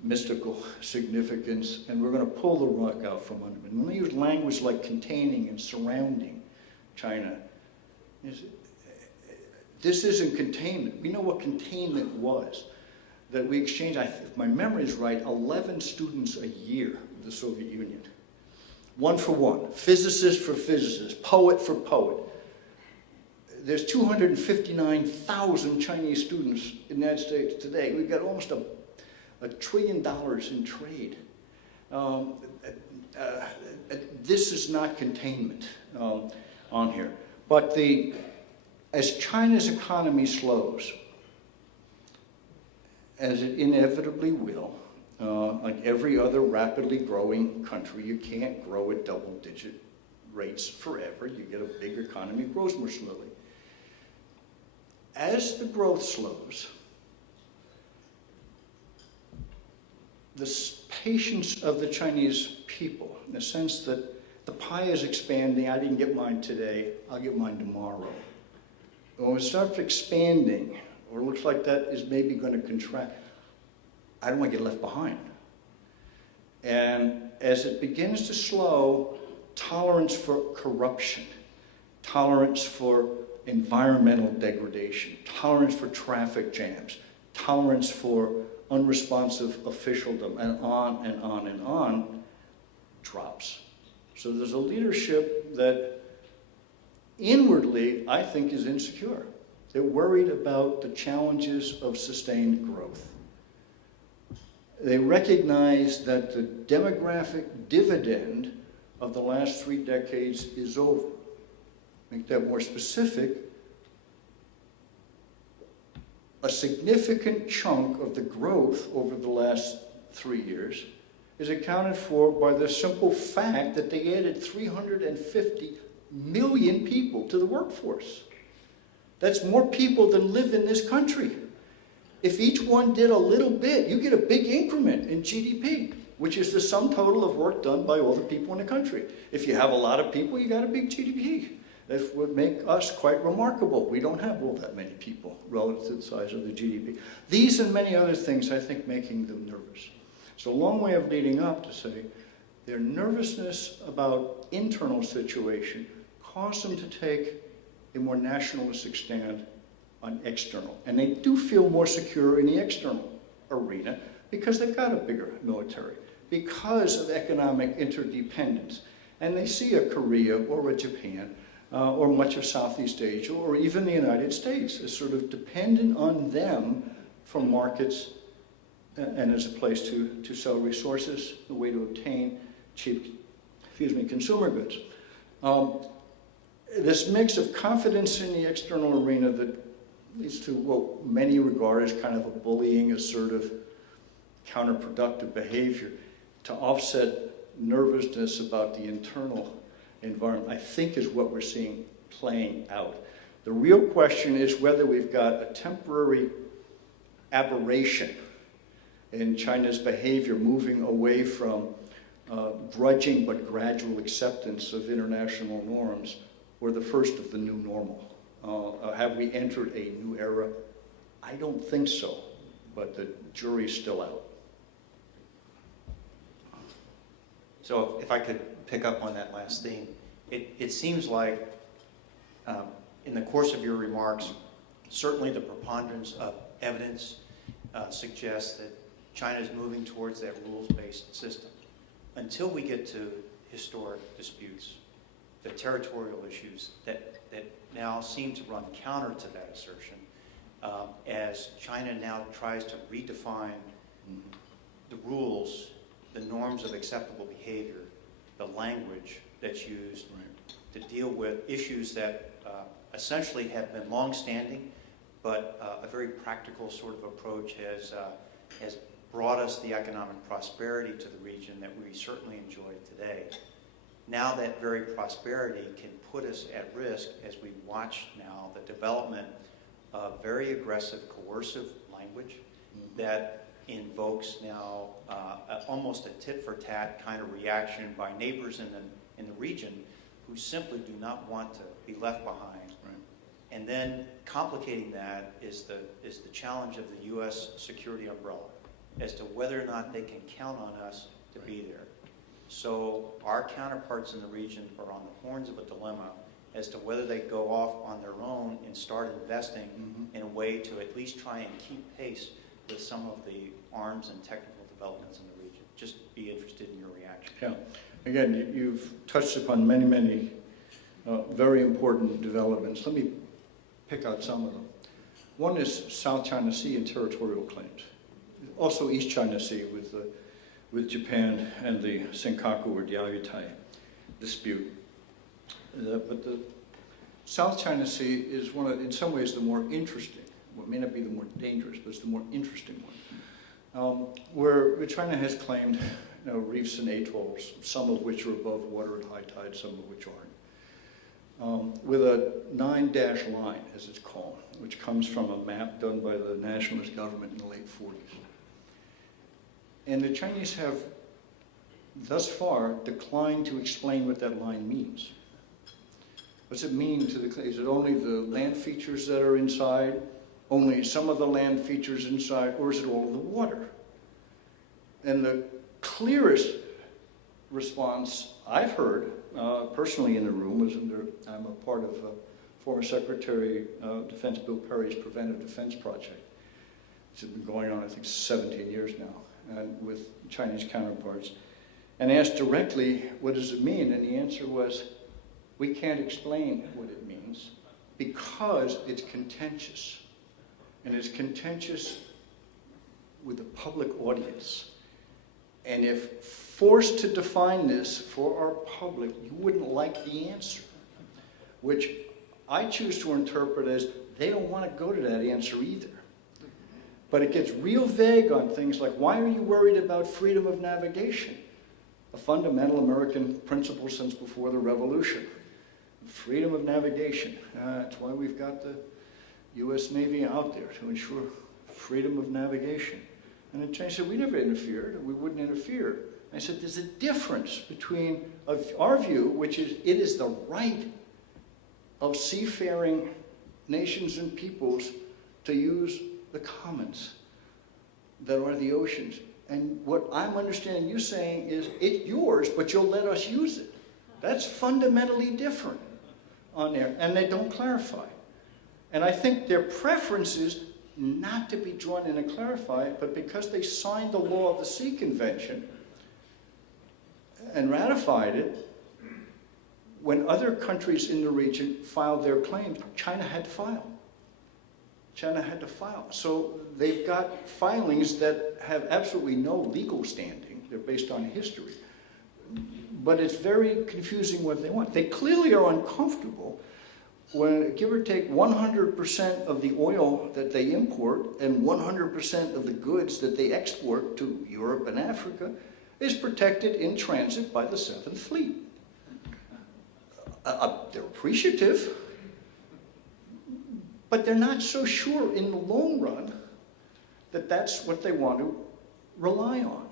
mystical significance, and we're going to pull the rug out from under it. And when they use language like containing and surrounding China, this isn't containment. We know what containment was. That we exchanged, if my memory is right, 11 students a year with the Soviet Union. One for one, physicist for physicist, poet for poet. There's 259,000 Chinese students in the United States today. We've got almost $1 trillion in trade. This is not containment on here. But as China's economy slows, as it inevitably will, like every other rapidly growing country, you can't grow at double-digit rates forever. You get a big economy, it grows more slowly. As the growth slows, the patience of the Chinese people, in the sense that the pie is expanding, I didn't get mine today, I'll get mine tomorrow. When it starts expanding, or looks like that is maybe going to contract, I don't want to get left behind. And as it begins to slow, tolerance for corruption, tolerance for environmental degradation, tolerance for traffic jams, tolerance for unresponsive officialdom, and on and on and on, drops. So there's a leadership that inwardly, I think, is insecure. They're worried about the challenges of sustained growth. They recognize that the demographic dividend of the last 3 decades is over. Make that more specific. A significant chunk of the growth over the last 3 years is accounted for by the simple fact that they added 350 million people to the workforce. That's more people than live in this country. If each one did a little bit, you get a big increment in GDP, which is the sum total of work done by all the people in the country. If you have a lot of people, you got a big GDP. That would make us quite remarkable. We don't have all that many people relative to the size of the GDP. These and many other things, I think, making them nervous. It's a long way of leading up to say their nervousness about internal situation caused them to take a more nationalistic stand on external. And they do feel more secure in the external arena because they've got a bigger military, because of economic interdependence. And they see a Korea or a Japan or much of Southeast Asia or even the United States as sort of dependent on them for markets and as a place to sell resources, a way to obtain cheap, consumer goods. This mix of confidence in the external arena that leads to what many regard as kind of a bullying, assertive, counterproductive behavior to offset nervousness about the internal environment, I think is what we're seeing playing out. The real question is whether we've got a temporary aberration in China's behavior moving away from grudging but gradual acceptance of international norms, or the first of the new normal. Have we entered a new era? I don't think so, but the jury's still out. So if I could pick up on that last theme, it seems like in the course of your remarks, certainly the preponderance of evidence suggests that China is moving towards that rules-based system. Until we get to historic disputes, the territorial issues that now seem to run counter to that assertion, as China now tries to redefine the rules, the norms of acceptable behavior, the language that's used to deal with issues that essentially have been long-standing, but a very practical sort of approach has brought us the economic prosperity to the region that we certainly enjoy today. Now that very prosperity can put us at risk as we watch now the development of very aggressive, coercive language that invokes now almost a tit-for-tat kind of reaction by neighbors in the region who simply do not want to be left behind. Right. And then complicating that is the challenge of the U.S. security umbrella as to whether or not they can count on us to be there. So our counterparts in the region are on the horns of a dilemma as to whether they go off on their own and start investing in a way to at least try and keep pace with some of the arms and technical developments in the region. Just be interested in your reaction. Yeah. Again, you've touched upon many, many very important developments. Let me pick out some of them. One is South China Sea and territorial claims. Also East China Sea with Japan and the Senkaku or Diaoyutai dispute. But the South China Sea is one of, in some ways, the more interesting. Well, it may not be the more dangerous, but it's the more interesting one. Where China has claimed reefs and atolls, some of which are above water at high tide, some of which aren't. With a 9-dash line, as it's called, which comes from a map done by the nationalist government in the late 40s. And the Chinese have, thus far, declined to explain what that line means. What's it mean to the, is it only the land features that are inside, only some of the land features inside, or is it all of the water? And the clearest response I've heard, personally in the room, was I'm a part of former Secretary of Defense Bill Perry's Preventive Defense Project, which has been going on, I think, 17 years now, and with Chinese counterparts, and asked directly, what does it mean? And the answer was, we can't explain what it means because it's contentious. And it's contentious with a public audience. And if forced to define this for our public, you wouldn't like the answer, which I choose to interpret as they don't want to go to that answer either. But it gets real vague on things like, why are you worried about freedom of navigation? A fundamental American principle since before the Revolution. Freedom of navigation. That's why we've got the U.S. Navy out there, to ensure freedom of navigation. And the Chinese said, we never interfered, we wouldn't interfere. I said, there's a difference between our view, which is it is the right of seafaring nations and peoples to use the commons that are the oceans. And what I'm understanding you saying is, it's yours, but you'll let us use it. That's fundamentally different on there, and they don't clarify. And I think their preference is not to be drawn in and clarified, but because they signed the law of the Sea Convention and ratified it, when other countries in the region filed their claims, China had to file. China had to file. So they've got filings that have absolutely no legal standing. They're based on history. But it's very confusing what they want. They clearly are uncomfortable when, give or take, 100% of the oil that they import and 100% of the goods that they export to Europe and Africa is protected in transit by the 7th Fleet. They're appreciative, but they're not so sure in the long run that that's what they want to rely on.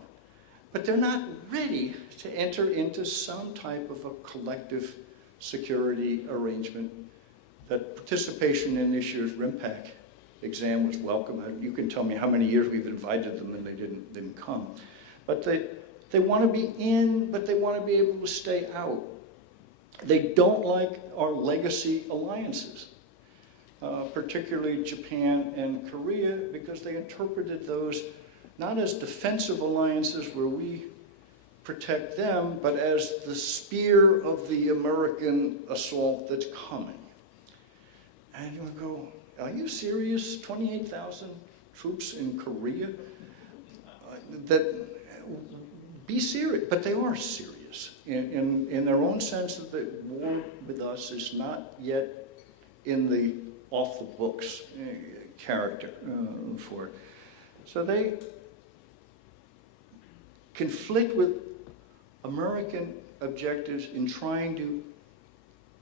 But they're not ready to enter into some type of a collective security arrangement. That participation in this year's RIMPAC exam was welcome. You can tell me how many years we've invited them and they didn't come. But they want to be in, but they want to be able to stay out. They don't like our legacy alliances, particularly Japan and Korea, because they interpreted those not as defensive alliances where we protect them, but as the spear of the American assault that's coming. And you would go, are you serious? 28,000 troops in Korea? Be serious, but they are serious in their own sense that the war with us is not yet in the off-the-books character for it. So they conflict with American objectives in trying to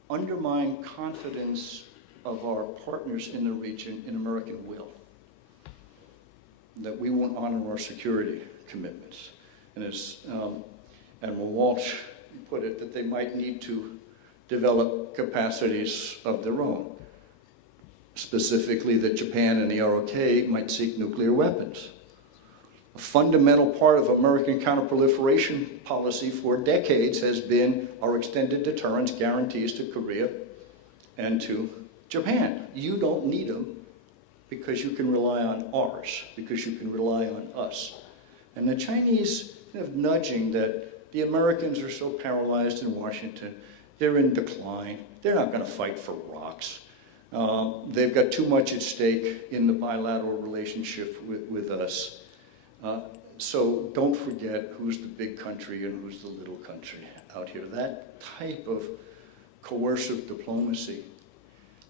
undermine confidence of our partners in the region in American will, that we won't honor our security commitments. And as Admiral Walsh put it, that they might need to develop capacities of their own, specifically that Japan and the ROK might seek nuclear weapons. A fundamental part of American counterproliferation policy for decades has been our extended deterrence guarantees to Korea and to Japan. You don't need them because you can rely on ours, because you can rely on us. And the Chinese kind of nudging that the Americans are so paralyzed in Washington, they're in decline, they're not going to fight for rocks. They've got too much at stake in the bilateral relationship with us. So don't forget who's the big country and who's the little country out here. That type of coercive diplomacy,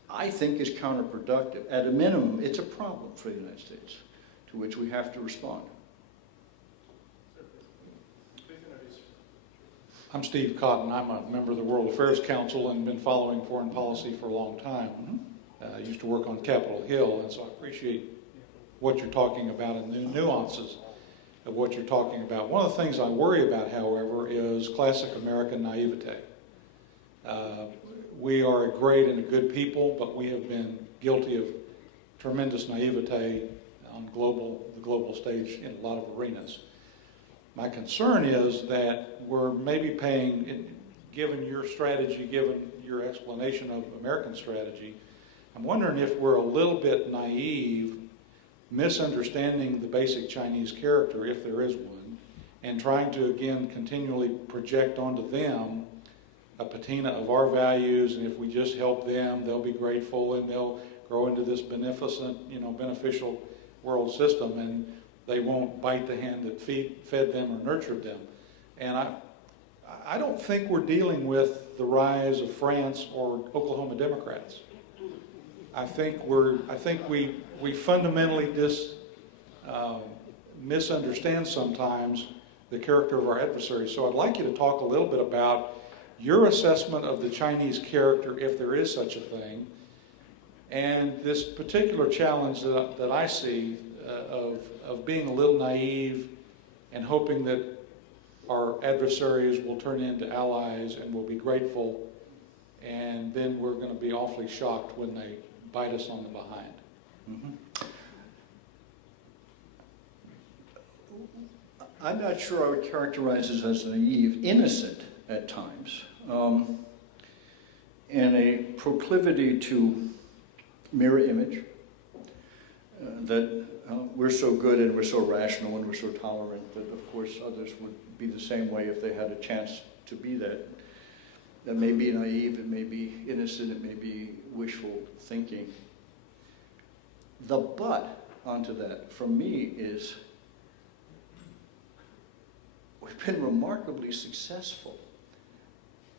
I think, is counterproductive. At a minimum, it's a problem for the United States, to which we have to respond. I'm Steve Cotton. I'm a member of the World Affairs Council and been following foreign policy for a long time. I used to work on Capitol Hill, and so I appreciate what you're talking about and the nuances of what you're talking about. One of the things I worry about, however, is classic American naivete. We are a great and a good people, but we have been guilty of tremendous naivete on the global stage in a lot of arenas. My concern is that we're maybe paying, given your strategy, given your explanation of American strategy, I'm wondering if we're a little bit naive, misunderstanding the basic Chinese character, if there is one, and trying to, again, continually project onto them a patina of our values, and if we just help them, they'll be grateful and they'll grow into this beneficent, beneficial world system, and they won't bite the hand that fed them or nurtured them. And I don't think we're dealing with the rise of France or Oklahoma Democrats. I think we fundamentally misunderstand sometimes the character of our adversaries. So I'd like you to talk a little bit about your assessment of the Chinese character, if there is such a thing, and this particular challenge that I see of being a little naive and hoping that our adversaries will turn into allies and will be grateful, and then we're going to be awfully shocked when they bite us on the behind. Mm-hmm. I'm not sure I would characterize this as naive, innocent at times, and a proclivity to mirror image, that we're so good and we're so rational and we're so tolerant that of course others would be the same way if they had a chance to be that. That may be naive, it may be innocent, it may be wishful thinking. The but onto that, for me, is we've been remarkably successful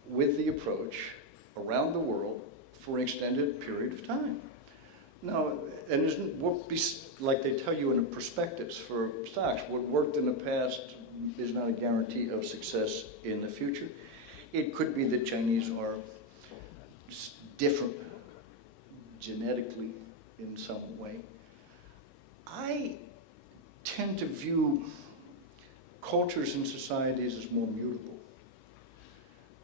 with the approach around the world for an extended period of time. Now, and isn't what like they tell you in the prospectus for stocks, what worked in the past is not a guarantee of success in the future. It could be that Chinese are different genetically in some way. I tend to view cultures and societies as more mutable.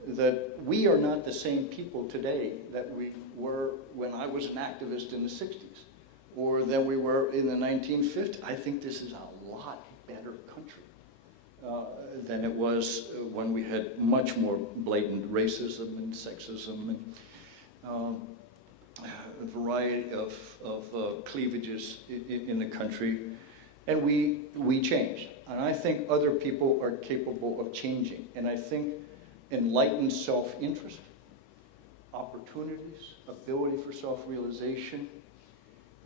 That we are not the same people today that we were when I was an activist in the 60s, or than we were in the 1950s. I think this is a lot better country than it was when we had much more blatant racism and sexism and a variety of cleavages in the country. And we changed. And I think other people are capable of changing. And I think enlightened self-interest, opportunities, ability for self-realization,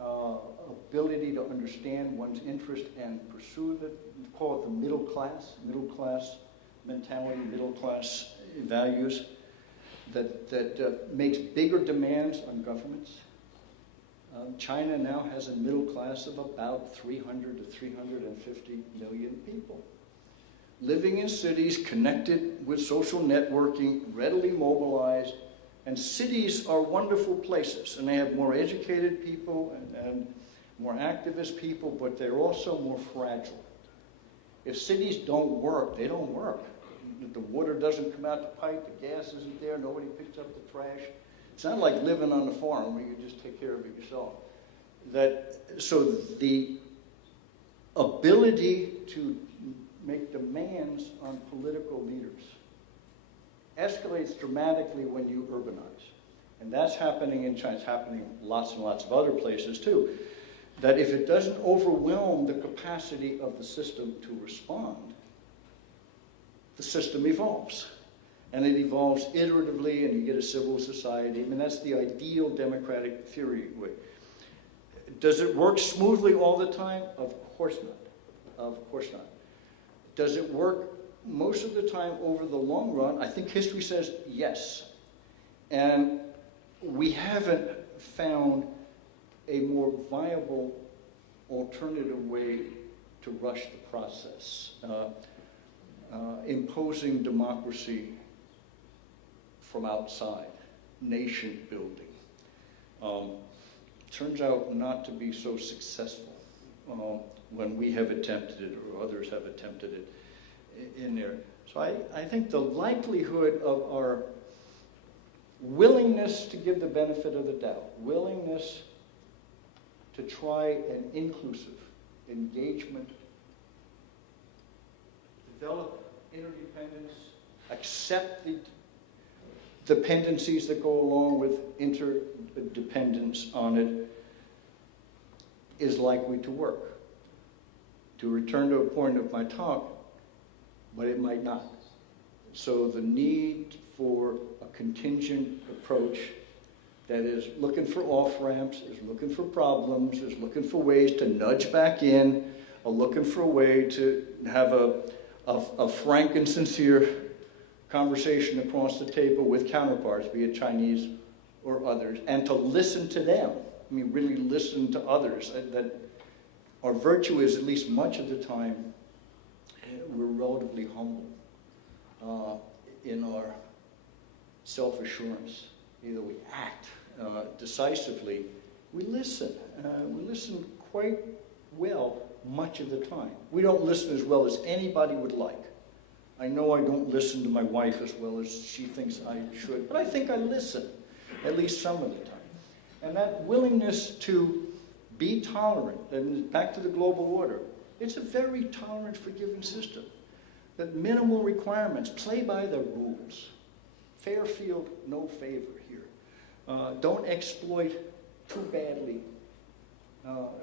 ability to understand one's interest and pursue the, call it the middle class mentality, middle class values, that makes bigger demands on governments. China now has a middle class of about 300 to 350 million people, living in cities, connected with social networking, readily mobilized, and cities are wonderful places, and they have more educated people and more activist people, but they're also more fragile. If cities don't work, they don't work. The water doesn't come out the pipe, the gas isn't there, nobody picks up the trash. It's not like living on the farm where you just take care of it yourself. So the ability to make demands on political leaders escalates dramatically when you urbanize. And that's happening in China. It's happening lots and lots of other places too. That if it doesn't overwhelm the capacity of the system to respond, the system evolves. And it evolves iteratively, and you get a civil society. I mean, that's the ideal democratic theory. Does it work smoothly all the time? Of course not. Of course not. Does it work most of the time over the long run? I think history says yes. And we haven't found a more viable alternative way to rush the process. Imposing democracy from outside, nation building, turns out not to be so successful when we have attempted it or others have attempted it in there. So I think the likelihood of our willingness to give the benefit of the doubt, willingness to try an inclusive engagement develop interdependence, accept the dependencies that go along with interdependence on it, is likely to work. To return to a point of my talk, but it might not. So the need for a contingent approach that is looking for off-ramps, is looking for problems, is looking for ways to nudge back in, or looking for a way to have a frank and sincere conversation across the table with counterparts, be it Chinese or others, and to listen to them. I mean, really listen to others. That our virtue is, at least much of the time, we're relatively humble in our self-assurance. Either we act decisively, we listen. We listen quite well much of the time. We don't listen as well as anybody would like. I know I don't listen to my wife as well as she thinks I should, but I think I listen, at least some of the time. And that willingness to be tolerant, and back to the global order, it's a very tolerant, forgiving system. That minimal requirements, play by the rules. Fair field, no favor here. Don't exploit too badly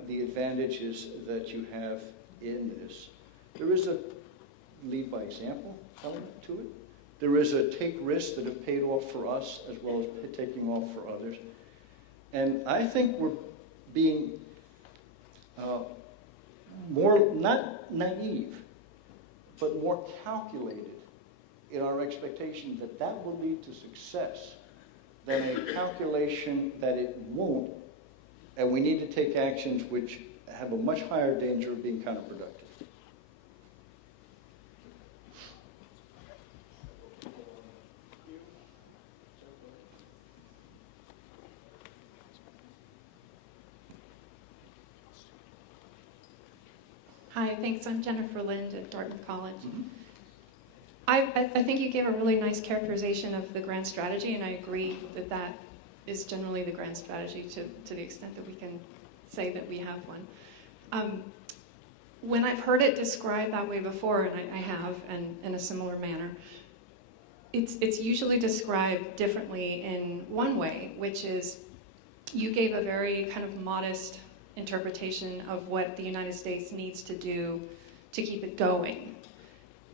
the advantages that you have in this. There is a lead by example element to it. There is a take risks that have paid off for us as well as taking off for others. And I think we're being more, not naive, but more calculated in our expectation that that will lead to success than a calculation that it won't, and we need to take actions which have a much higher danger of being counterproductive. Hi, thanks. I'm Jennifer Lind at Dartmouth College. Mm-hmm. I think you gave a really nice characterization of the grand strategy, and I agree that that is generally the grand strategy to the extent that we can say that we have one. When I've heard it described that way before, and I have, and in a similar manner, it's usually described differently in one way, which is you gave a very kind of modest interpretation of what the United States needs to do to keep it going.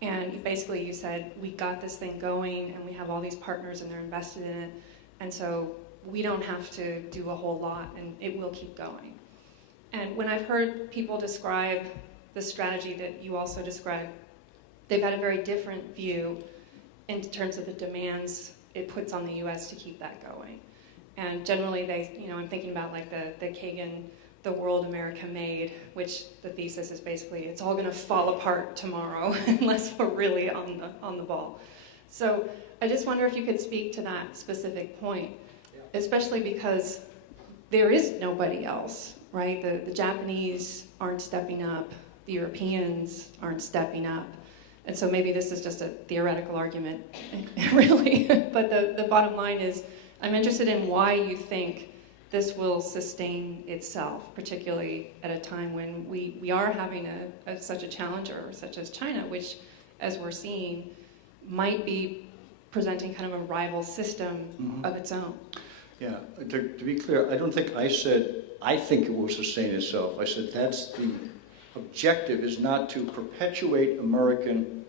And basically you said, we got this thing going and we have all these partners and they're invested in it, and so we don't have to do a whole lot and it will keep going. And when I've heard people describe the strategy that you also described, they've had a very different view in terms of the demands it puts on the US to keep that going. And generally they, I'm thinking about like the Kagan, the world America made, which the thesis is basically it's all going to fall apart tomorrow unless we're really on the ball. So I just wonder if you could speak to that specific point, especially because there is nobody else, right? The Japanese aren't stepping up, the Europeans aren't stepping up, and so maybe this is just a theoretical argument, really. But the bottom line is, I'm interested in why you think this will sustain itself, particularly at a time when we are having such a challenger such as China, which, as we're seeing, might be presenting kind of a rival system of its own. Yeah, to be clear, I don't think I said, I think it will sustain itself. I said that's the objective, is not to perpetuate American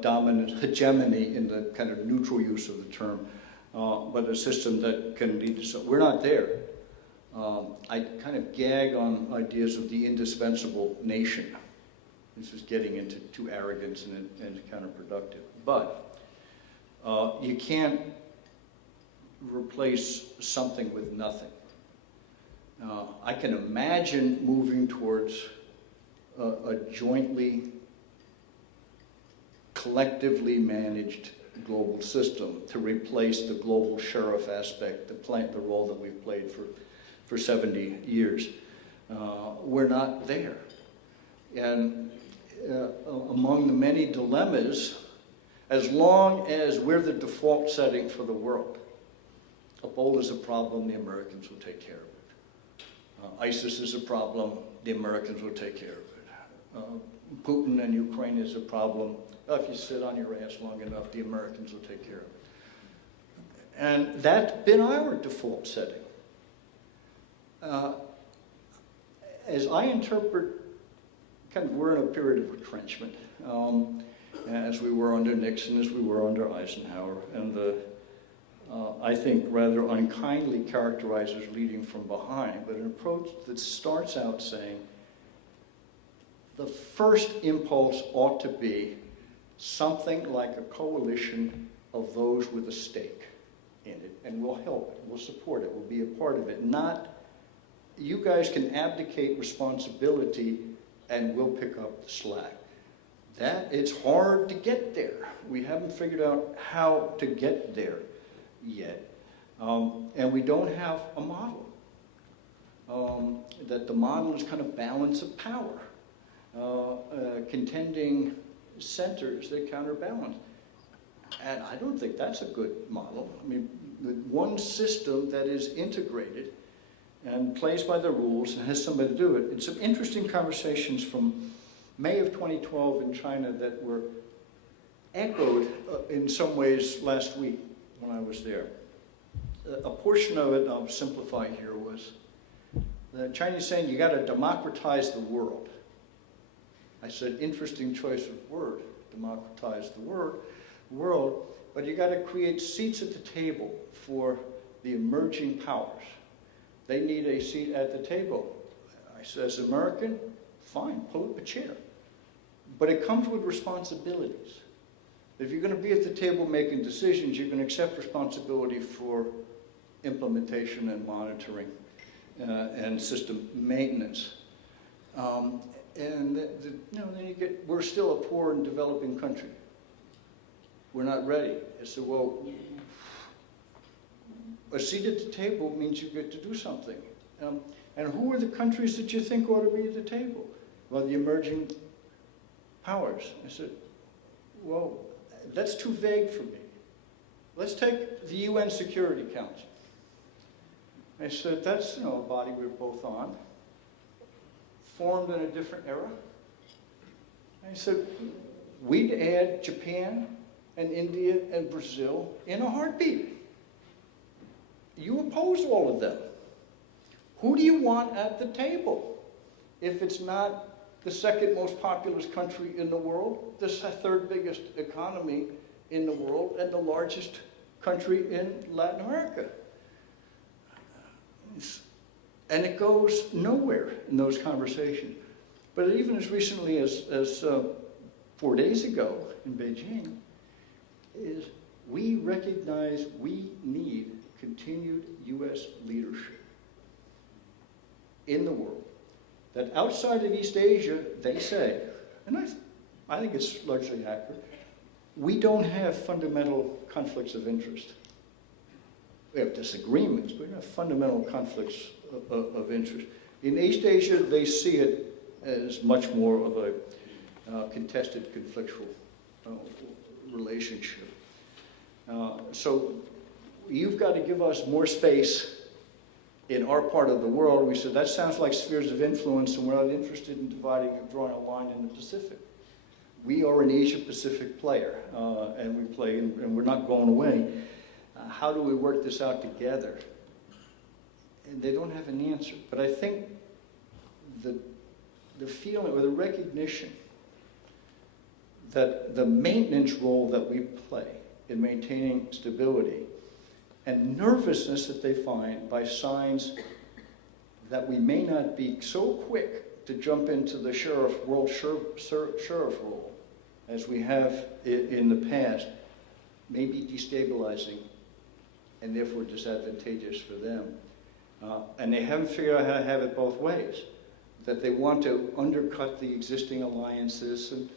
dominance, hegemony in the kind of neutral use of the term, but a system that can lead to something. We're not there. I kind of gag on ideas of the indispensable nation. This is getting into too arrogance and counterproductive. But you can't replace something with nothing. I can imagine moving towards a jointly, collectively managed global system to replace the global sheriff aspect, the role that we've played for 70 years. We're not there. And among the many dilemmas, as long as we're the default setting for the world, Ebola is a problem, the Americans will take care of it. ISIS is a problem, the Americans will take care of it. Putin and Ukraine is a problem. If you sit on your ass long enough, the Americans will take care of it. And that's been our default setting. As I interpret, we're in a period of retrenchment, as we were under Nixon, as we were under Eisenhower, and I think rather unkindly characterizes leading from behind, but an approach that starts out saying the first impulse ought to be something like a coalition of those with a stake in it, and we'll help it, we'll support it, we'll be a part of it. Not, you guys can abdicate responsibility and we'll pick up the slack. That, it's hard to get there. We haven't figured out how to get there yet. And we don't have a model. That the model is kind of balance of power. Contending centers that counterbalance. And I don't think that's a good model. I mean, the one system that is integrated and plays by the rules and has somebody to do it. It's some interesting conversations from May of 2012 in China that were echoed in some ways last week when I was there. A portion of it, I'll simplify here, was the Chinese saying, you got to democratize the world. I said, interesting choice of word, democratize the world, but you got to create seats at the table for the emerging powers. They need a seat at the table. I said, as an American, fine, pull up a chair. But it comes with responsibilities. If you're going to be at the table making decisions, you're going to accept responsibility for implementation and monitoring and system maintenance. Then you get, we're still a poor and developing country. We're not ready. I said, well, a seat at the table means you get to do something. And who are the countries that you think ought to be at the table? Well, the emerging powers. I said, well, that's too vague for me. Let's take the UN Security Council. I said, that's a body we're both on, formed in a different era. I said, we'd add Japan and India and Brazil in a heartbeat. You oppose all of them. Who do you want at the table? If it's not the second most populous country in the world, the third biggest economy in the world, and the largest country in Latin America. And it goes nowhere in those conversations. But even as recently as 4 days ago in Beijing, is we recognize we need continued U.S. leadership in the world. That outside of East Asia, they say, and I think it's largely accurate, we don't have fundamental conflicts of interest. We have disagreements, but we don't have fundamental conflicts of interest. In East Asia, they see it as much more of a contested, conflictual relationship. So you've got to give us more space in our part of the world. We said, that sounds like spheres of influence, and we're not interested in dividing and drawing a line in the Pacific. We are an Asia-Pacific player, and we play, and we're not going away. How do we work this out together? And they don't have an answer. But I think the feeling or the recognition that the maintenance role that we play in maintaining stability and nervousness that they find by signs that we may not be so quick to jump into the world sheriff role as we have in the past may be destabilizing and therefore disadvantageous for them. And they haven't figured out how to have it both ways. That they want to undercut the existing alliances and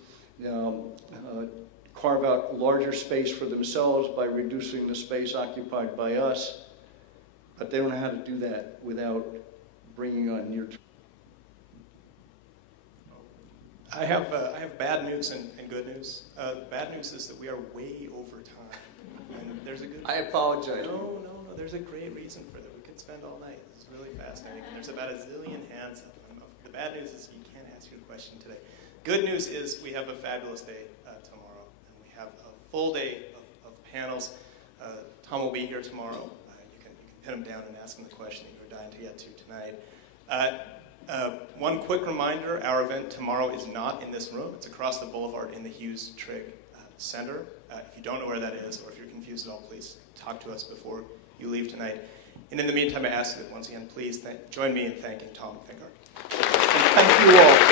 carve out larger space for themselves by reducing the space occupied by us, but they don't know how to do that without bringing on near-term. I have bad news and good news. The bad news is that we are way over time. And there's a good... I apologize. No, there's a great reason for that. We could spend all night. This is really fascinating. There's about a zillion hands up. The bad news is you can't ask your question today. Good news is we have a fabulous day tomorrow, and we have a full day of panels. Tom will be here tomorrow. You can pin him down and ask him the question that you're dying to get to tonight. One quick reminder, our event tomorrow is not in this room. It's across the boulevard in the Hughes Trigg Center. If you don't know where that is, or if you're confused at all, please talk to us before you leave tonight. And in the meantime, I ask you that once again, please join me in thanking Tom and Fingard. Thank you all.